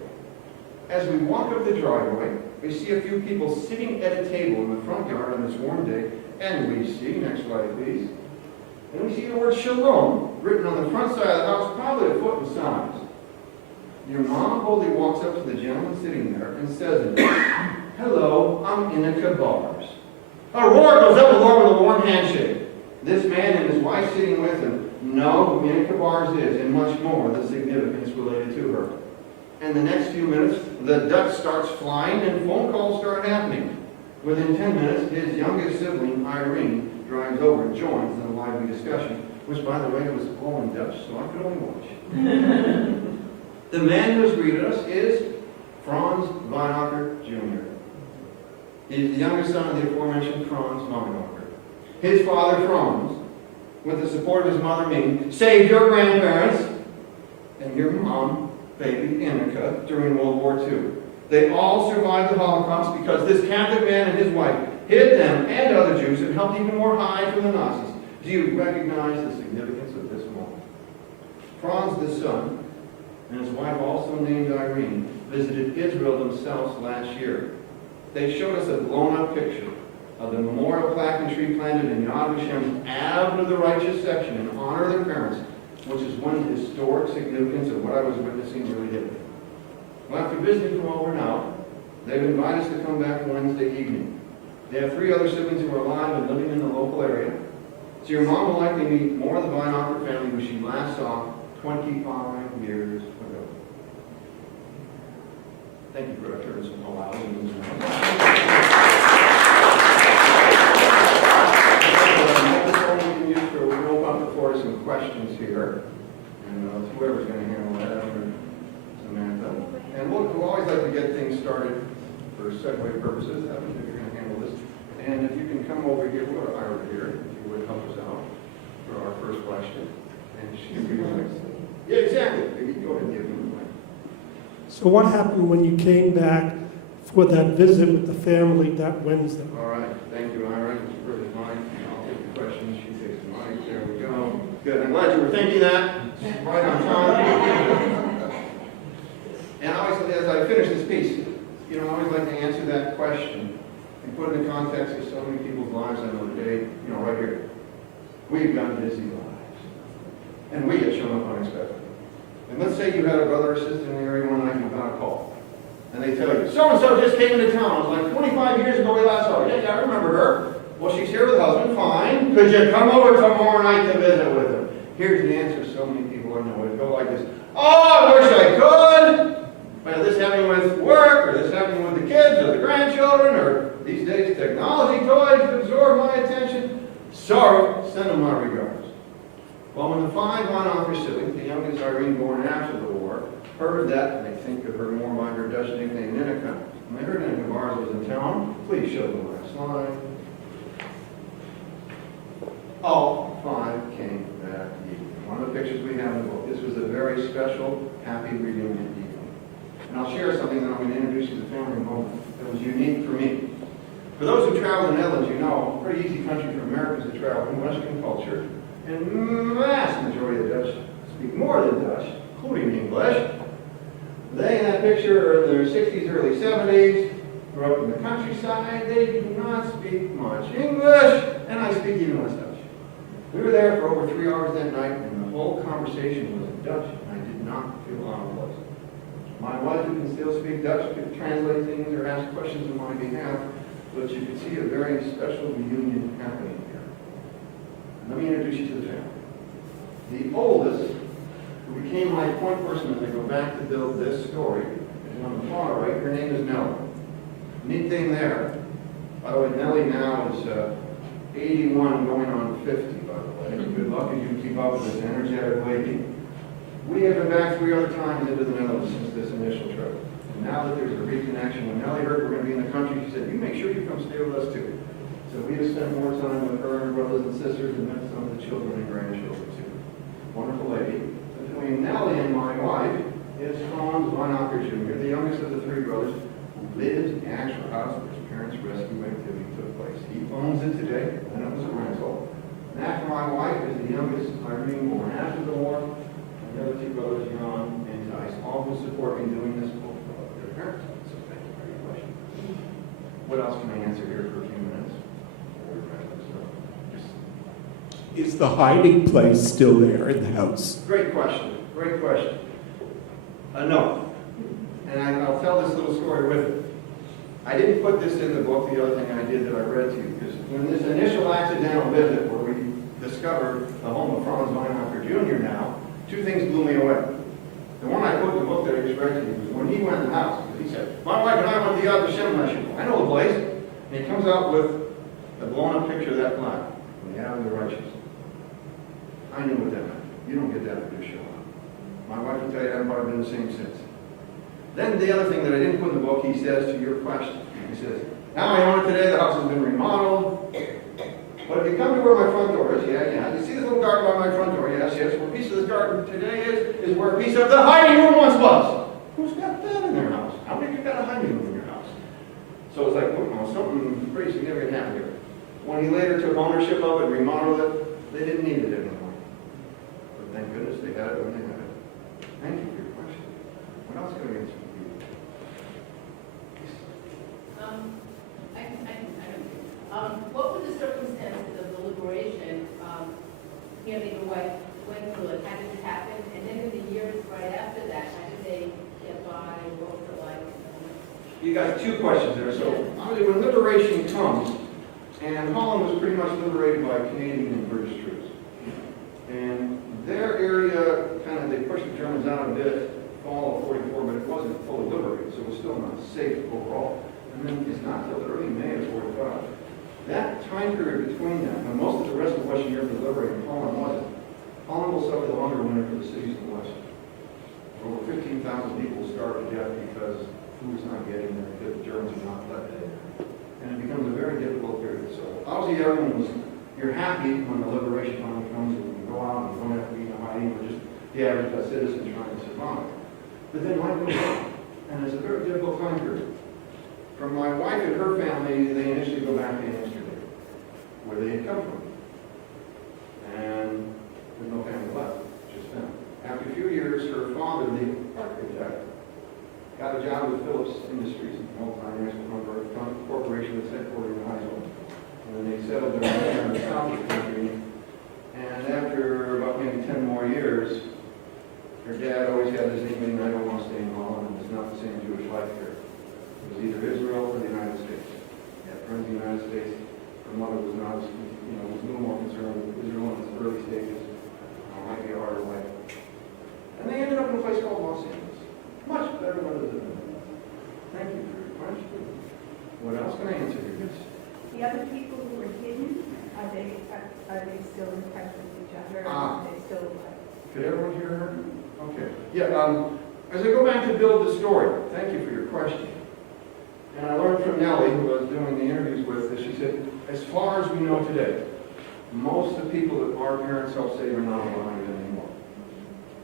As we walk up the driveway, we see a few people sitting at a table in the front yard on this warm day, and we see, next slide please, and we see the word Shalom written on the front side of the house, probably a foot in size. Your mom boldly walks up to the gentleman sitting there and says, "Hello, I'm Wijnakker Bars." A roar goes up along with a warm handshake. This man and his wife sitting with him know who Wijnakker Bars is, and much more, the significance related to her. And the next few minutes, the dust starts flying and phone calls start happening. Within 10 minutes, his youngest sibling, Irene, drives over and joins in a lively discussion, which, by the way, was all in Dutch, so I could only watch. The man who has greeted us is Franz Vonnacker Jr. He's the youngest son of the aforementioned Franz Vonnacker. His father, Franz, with the support of his mother, Mien, saved your grandparents and your mom, baby Annika, during World War II. They all survived the Holocaust because this Catholic man and his wife hid them and other Jews and helped even more hide from the Nazis. Do you recognize the significance of this moment? Franz, the son, and his wife, also named Irene, visited Israel themselves last year. They showed us a blown-up picture of the memorial plaque and tree planted in Yad Vashem's Avenue of the Righteous section in honor of their parents, which is one of the historic significance of what I was witnessing really hit me. Well, after visiting for over an hour, they've invited us to come back Wednesday evening. They have 3 other siblings who are alive and living in the local area. So your mom will likely meet more of the Wijnakker family who she last saw 25 years ago. Thank you for hearing some loud. We can use for we'll open up the floor to some questions here, and whoever's going to handle that, or Samantha. And we'll always like to get things started for segue purposes. I don't think you're going to handle this. And if you can come over here, we'll go over here, if you would help us out for our first question. And she'll be next. Yeah, exactly. You can go ahead and give them the mic. So what happened when you came back for that visit with the family that Wednesday? All right. Thank you, Ira. For the mic. I'll take the questions. She takes the mic. There we go. Good. I'm glad you were thinking that. Right on time. And obviously, as I finish this piece, I always like to answer that question and put it in the context of so many people's lives I know today, right here. We've got busy lives. And we get shown up unexpectedly. And let's say you had a brother or sister in the area one night and you got a call. And they tell you, so-and-so just came into town. It was like 25 years ago we last saw her. Yeah, I remember her. Well, she's here with her husband. Fine. Could you come over tomorrow night to visit with her? Here's the answer so many people I know. It would go like this. Oh, I wish I could. But this happening with work, or this happening with the kids, or the grandchildren, or these days technology toys absorb my attention. Sorry, send them my regards. Well, when the 5 Vonnacker siblings, the youngest Irene born after the war, heard that, and they think of her more by her Dutch nickname Ninnika, when they heard Ninnika Bars was in town, please show the last line. All 5 came that evening. One of the pictures we have in the book. This was a very special, happy reunion evening. And I'll share something that I'm going to introduce you to the family in a moment that was unique for me. For those who travel in the Netherlands, you know, a pretty easy country for Americans to travel in Western culture. And the vast majority of Dutch speak more than Dutch, including English. They, in that picture, are in their 60s, early 70s, grew up in the countryside. They do not speak much English, and I speak even less Dutch. We were there for over 3 hours that night, and the whole conversation was in Dutch, and I did not feel out of place. My wife, who can still speak Dutch, could translate things or ask questions on my behalf, but you could see a very special reunion happening here. Let me introduce you to the family. The oldest, who became my point person as I go back to build this story, is on the far right. Her name is Nellie. Neat thing there. By the way, Nellie now is 81 going on 50, by the way. Good luck as you keep up with this energetic lady. We have been back 3 other times into the Netherlands since this initial trip. And now that there's a reconnection, when Nellie heard we're going to be in the country, she said, you make sure you come stay with us too. So we have spent more time with her and her brothers and sisters and met some of the children and grandchildren too. Wonderful lady. Between Nellie and my wife is Franz Vonnacker Jr., the youngest of the 3 brothers, who lives in the actual house where his parents' rescue activity took place. He owns it today, and it was a rental. And after my wife is the youngest Irene born after the war. The other 2 brothers, Jan and Dice, all who support me doing this book for their parents. So thank you for your question. What else can I answer here for a few minutes? Is the hiding place still there in the house? Great question. Great question. No. And I'll tell this little story with it. I didn't put this in the book, the other thing I did that I read to you, because when this initial accidental visit where we discovered the home of Franz Vonnacker Jr. now, 2 things blew me away. The one I put in the book that I just read to you was when he went in the house. He said, my wife and I went to Yad Vashem last year. I know the place. And he comes out with a blown-up picture of that flag. We have the righteous. I knew what that meant. You don't get that at this show. My wife will tell you I haven't probably been the same since. Then the other thing that I didn't put in the book, he says to your question. He says, now I own it today, the house has been remodeled. But if you come to where my front door is, yeah. You see this little garden by my front door, yes. Where a piece of this garden today is where a piece of the hiding room once was. Who's got that in their house? How many of you got a hiding room in your house? So it's like, well, something pretty significant happened here. When he later took ownership of it, remodeled it, they didn't need it anymore. But thank goodness they had it when they had it. Thank you for your question. What else can I answer for you? What were the circumstances of the liberation? He and your wife went through it. How did it happen? And then in the years right after that, how did they get by? What was it like? You got two questions there. So obviously when liberation comes, and Holland was pretty much liberated by Canadian and British troops. And their area, kind of, they pushed the Germans out a bit, fall of 44, but it wasn't fully liberated, so it was still not safe overall. And then it's not until the early May of 45. That time period between them, when most of the rest of Western Europe was liberated, Holland wasn't. Holland will suffer the hunger winter for the cities of the West. Over 15,000 people starved to death because food was not getting there, because the Germans would not let them. And it becomes a very difficult period. So obviously everyone was, you're happy when the liberation finally comes and you go out and you don't have to be in a hiding, or just the average citizen trying to survive. But then life goes on, and it's a very difficult time period. For my wife and her family, they initially go back to Amsterdam, where they had come from. And there's no family left, just them. After a few years, her father, the architect, got a job with Phillips Industries, a multinational corporation that's headquartered in Iceland. And then they settled there in the south of the country. And after about maybe 10 more years, her dad always had this inkling, I don't want to stay in Holland, and it's not the same Jewish life here. It was either Israel or the United States. She had friends in the United States. Her mother was not, was a little more concerned with Israel in its early stages. It might be a harder life. And they ended up in a place called Los Angeles. Much better weather than that. Thank you for your question. What else can I answer for you? The other people who were hidden, are they still in touch with each other? Are they still alive? Could everyone hear her? Okay. Yeah, as I go back to build the story, thank you for your question. And I learned from Nellie, who I was doing the interviews with, that she said, as far as we know today, most of the people that our parents helped save are not alive anymore.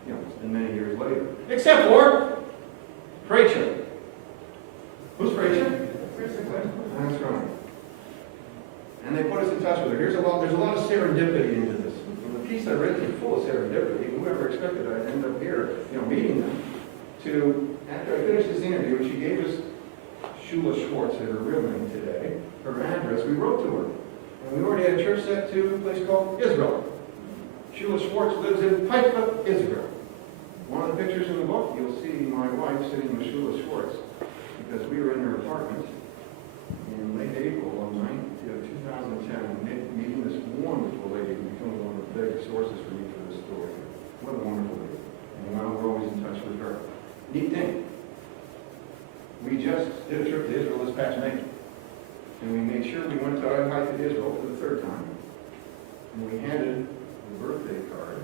You know, it's been many years later. Except for Rachel. Who's Rachel? That's right. And they put us in touch with her. There's a lot of serendipity into this. From the piece I read is full of serendipity. Whoever expected I'd end up here, meeting them. To, after I finished this interview, she gave us Shula Schwartz, her real name today, her address. We wrote to her. And we already had a church set to a place called Israel. Shula Schwartz lives in Haifa, Israel. One of the pictures in the book, you'll see my wife sitting with Shula Schwartz, because we were in her apartment in late April of 2010, meeting this wonderful lady who becomes one of the big sources for me for this story. What a wonderful lady. And now we're always in touch with her. Neat thing. We just did a trip to Israel this past May. And we made sure we went to Haifa, Israel for the third time. And we handed the birthday card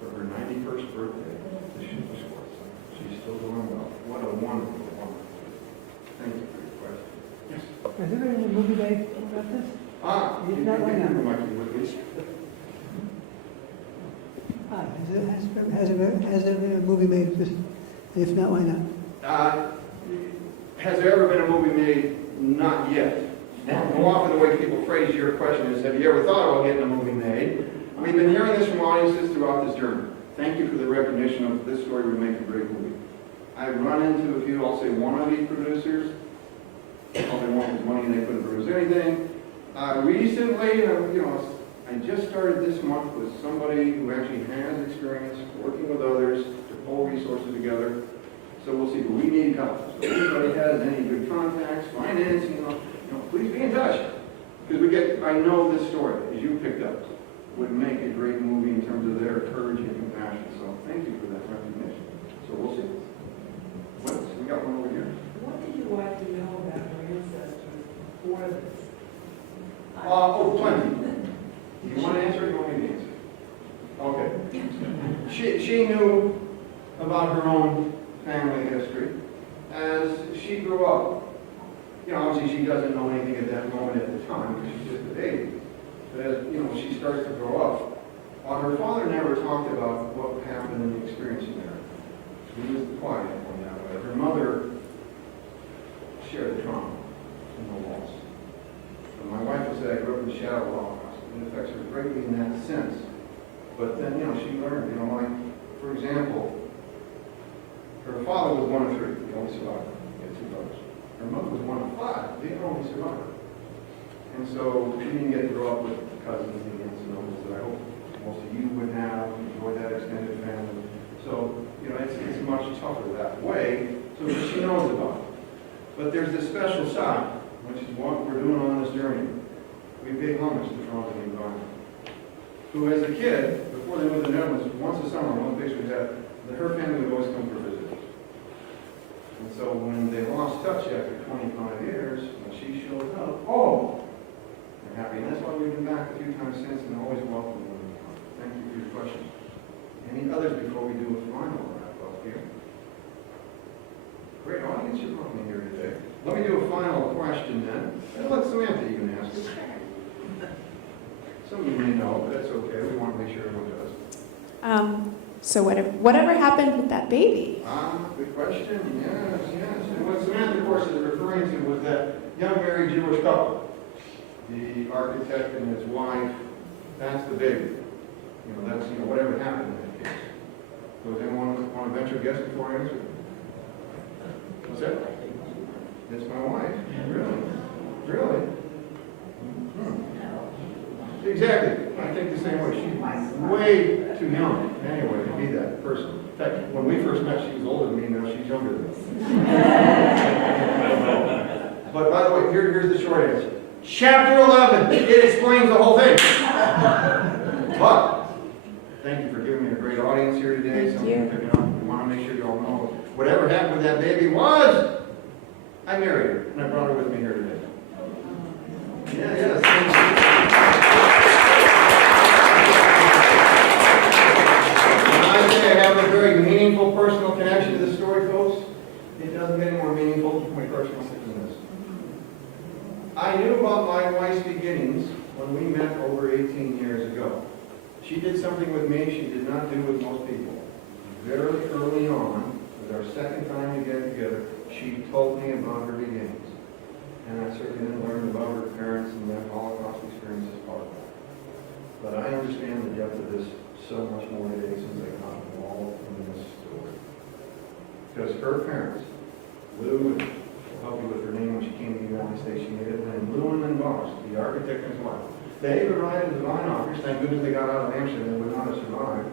for her 91st birthday to Shula Schwartz. She's still doing well. What a wonderful, wonderful lady. Thank you for your question. Yes? Has there been any movie made about this? You If not, why not? please. Has there been a movie made of this? If not, why not? Has there ever been a movie made? Not yet. More often the way people phrase your question is, have you ever thought about getting a movie made? We've been hearing this from audiences throughout this journey. Thank you for the recognition of this story would make a great movie. I've run into a few, I'll say wannabe producers. All they want was money and they couldn't produce anything. Recently, I just started this month with somebody who actually has experience working with others to pull resources together. So we'll see, but we need help. So if anybody has any good contacts, financing, please be in touch. Because I know this story, as you picked up, would make a great movie in terms of their courage and compassion. So thank you for that recognition. So we'll see. We got one over here. What did your wife know about her ancestors before this? Plenty. Do you want to answer or do you want me to answer? Okay. She knew about her own family history as she grew up. You know, obviously she doesn't know anything at that moment at the time because she's just a baby. But as, you know, she starts to grow up, her father never talked about what happened in the experience in there. He was the quiet one that way. Her mother shared the trauma and the loss. And my wife will say, I grew up in the shadow of the Holocaust. It affects her greatly in that sense. But then, you know, she learned, you know, like, for example, her father was one of three, the only survivor. He had two brothers. Her mother was one of five, the only survivor. And so she didn't get to grow up with cousins and aunts and uncles that I hope most of you would have, enjoy that extended family. So, you know, it's much tougher that way, so she knows about it. But there's this special side, which is what we're doing on this journey. We pay homage to Frans and Mien Wijnakker, who as a kid, before they moved to the Netherlands, once a summer, one picture we had, that her family would always come for visitors. And so when they lost touch after 25 years, when she showed up, oh, they're happy. And that's why we've been back a few times since and always welcome them. Thank you for your question. Any others before we do a final wrap up here? Great audience you brought me here today. Let me do a final question then. And let Samantha even ask it. Some of you may know, but that's okay. We want to make sure everyone does. So whatever happened with that baby? Good question. Yes, yes. And what Samantha, of course, is referring to was that young married Jewish couple. The architect and his wife, that's the baby. You know, that's, you know, whatever happened in that case. So does anyone want to venture a guess before I answer? What's that? It's my wife. Really? Really? Exactly. I think the same way. She's way too young, anyway, to be that person. In fact, when we first met, she was older than me. Now she's younger than me. But by the way, here's the short answer. Chapter 11. It explains the whole thing. But thank you for giving me a great audience here today. Some of you picking up. We want to make sure you all know whatever happened with that baby was. I married her, and I brought her with me here today. Yeah, yes. When I say I have a very meaningful personal connection to this story, folks, it doesn't get any more meaningful to my personal than this. I knew about my wife's beginnings when we met over 18 years ago. She did something with me she did not do with most people. Very early on, with our second time to get together, she told me about her beginnings. And I certainly then learned about her parents and that Holocaust experience as part of that. But I understand the depth of this so much more today since I got involved in this story. Because her parents, Lou, and I'll help you with her name when she came to the United States, she made it, and Lou and Boss, the architect and his wife. They arrived as Wijnakkers. Thank goodness they got out of Amsterdam. They would not have survived.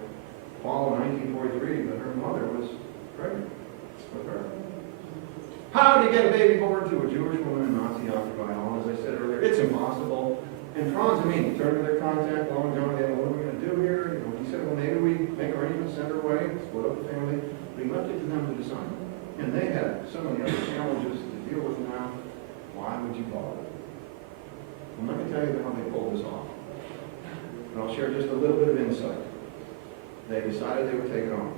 Fall of 1943, but her mother was pregnant with her. How to get a baby born to a Jewish woman in Nazi-occupied Holland? As I said earlier, it's impossible. And Frans and Mien turned to their contact, Long John, what are we going to do here? You know, he said, well, maybe we make arrangements, send her away, split up the family. But he left it to them to decide. And they had so many other challenges to deal with now. Why would you bother? I'm not going to tell you how they pulled this off. But I'll share just a little bit of insight. They decided they would take it on.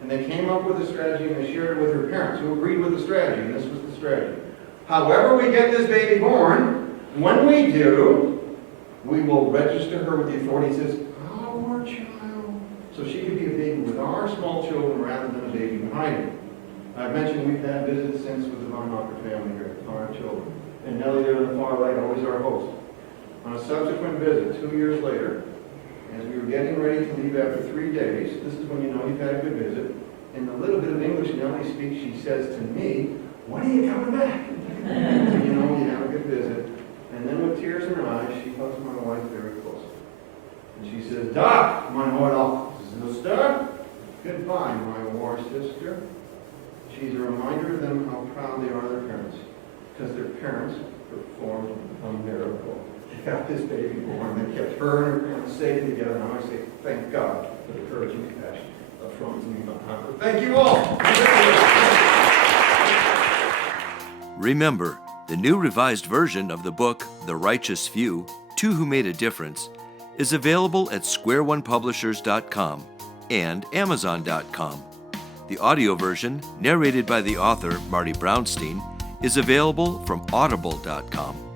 And they came up with a strategy and they shared it with her parents who agreed with the strategy. And this was the strategy. However we get this baby born, when we do, we will register her with the authorities as our child. So she could be a baby with our small children rather than a baby behind her. I've mentioned we've had visits since with the Vonnacker family here, 5 children. And Nellie there on the far right, always our host. On a subsequent visit, 2 years later, as we were getting ready to leave after 3 days, this is when you know you've had a good visit, in the little bit of English Nellie speaks, she says to me, when are you coming back? So you know you have a good visit. And then with tears in her eyes, she hugs my wife very closely. And she says, "Da, mein Sister, goodbye, my war sister." She's a reminder to them how proud they are of their parents, because their parents performed a miracle. They got this baby born. They kept her and her parents safe together. And I say, thank God for the courage and compassion of Frans and Mien Wijnakker. Thank you all. Remember, the new revised version of the book, The Righteous Few, Two Who Made a Difference, is available at squareonepublishers.com and amazon.com. The audio version, narrated by the author, Marty Brownstein, is available from audible.com.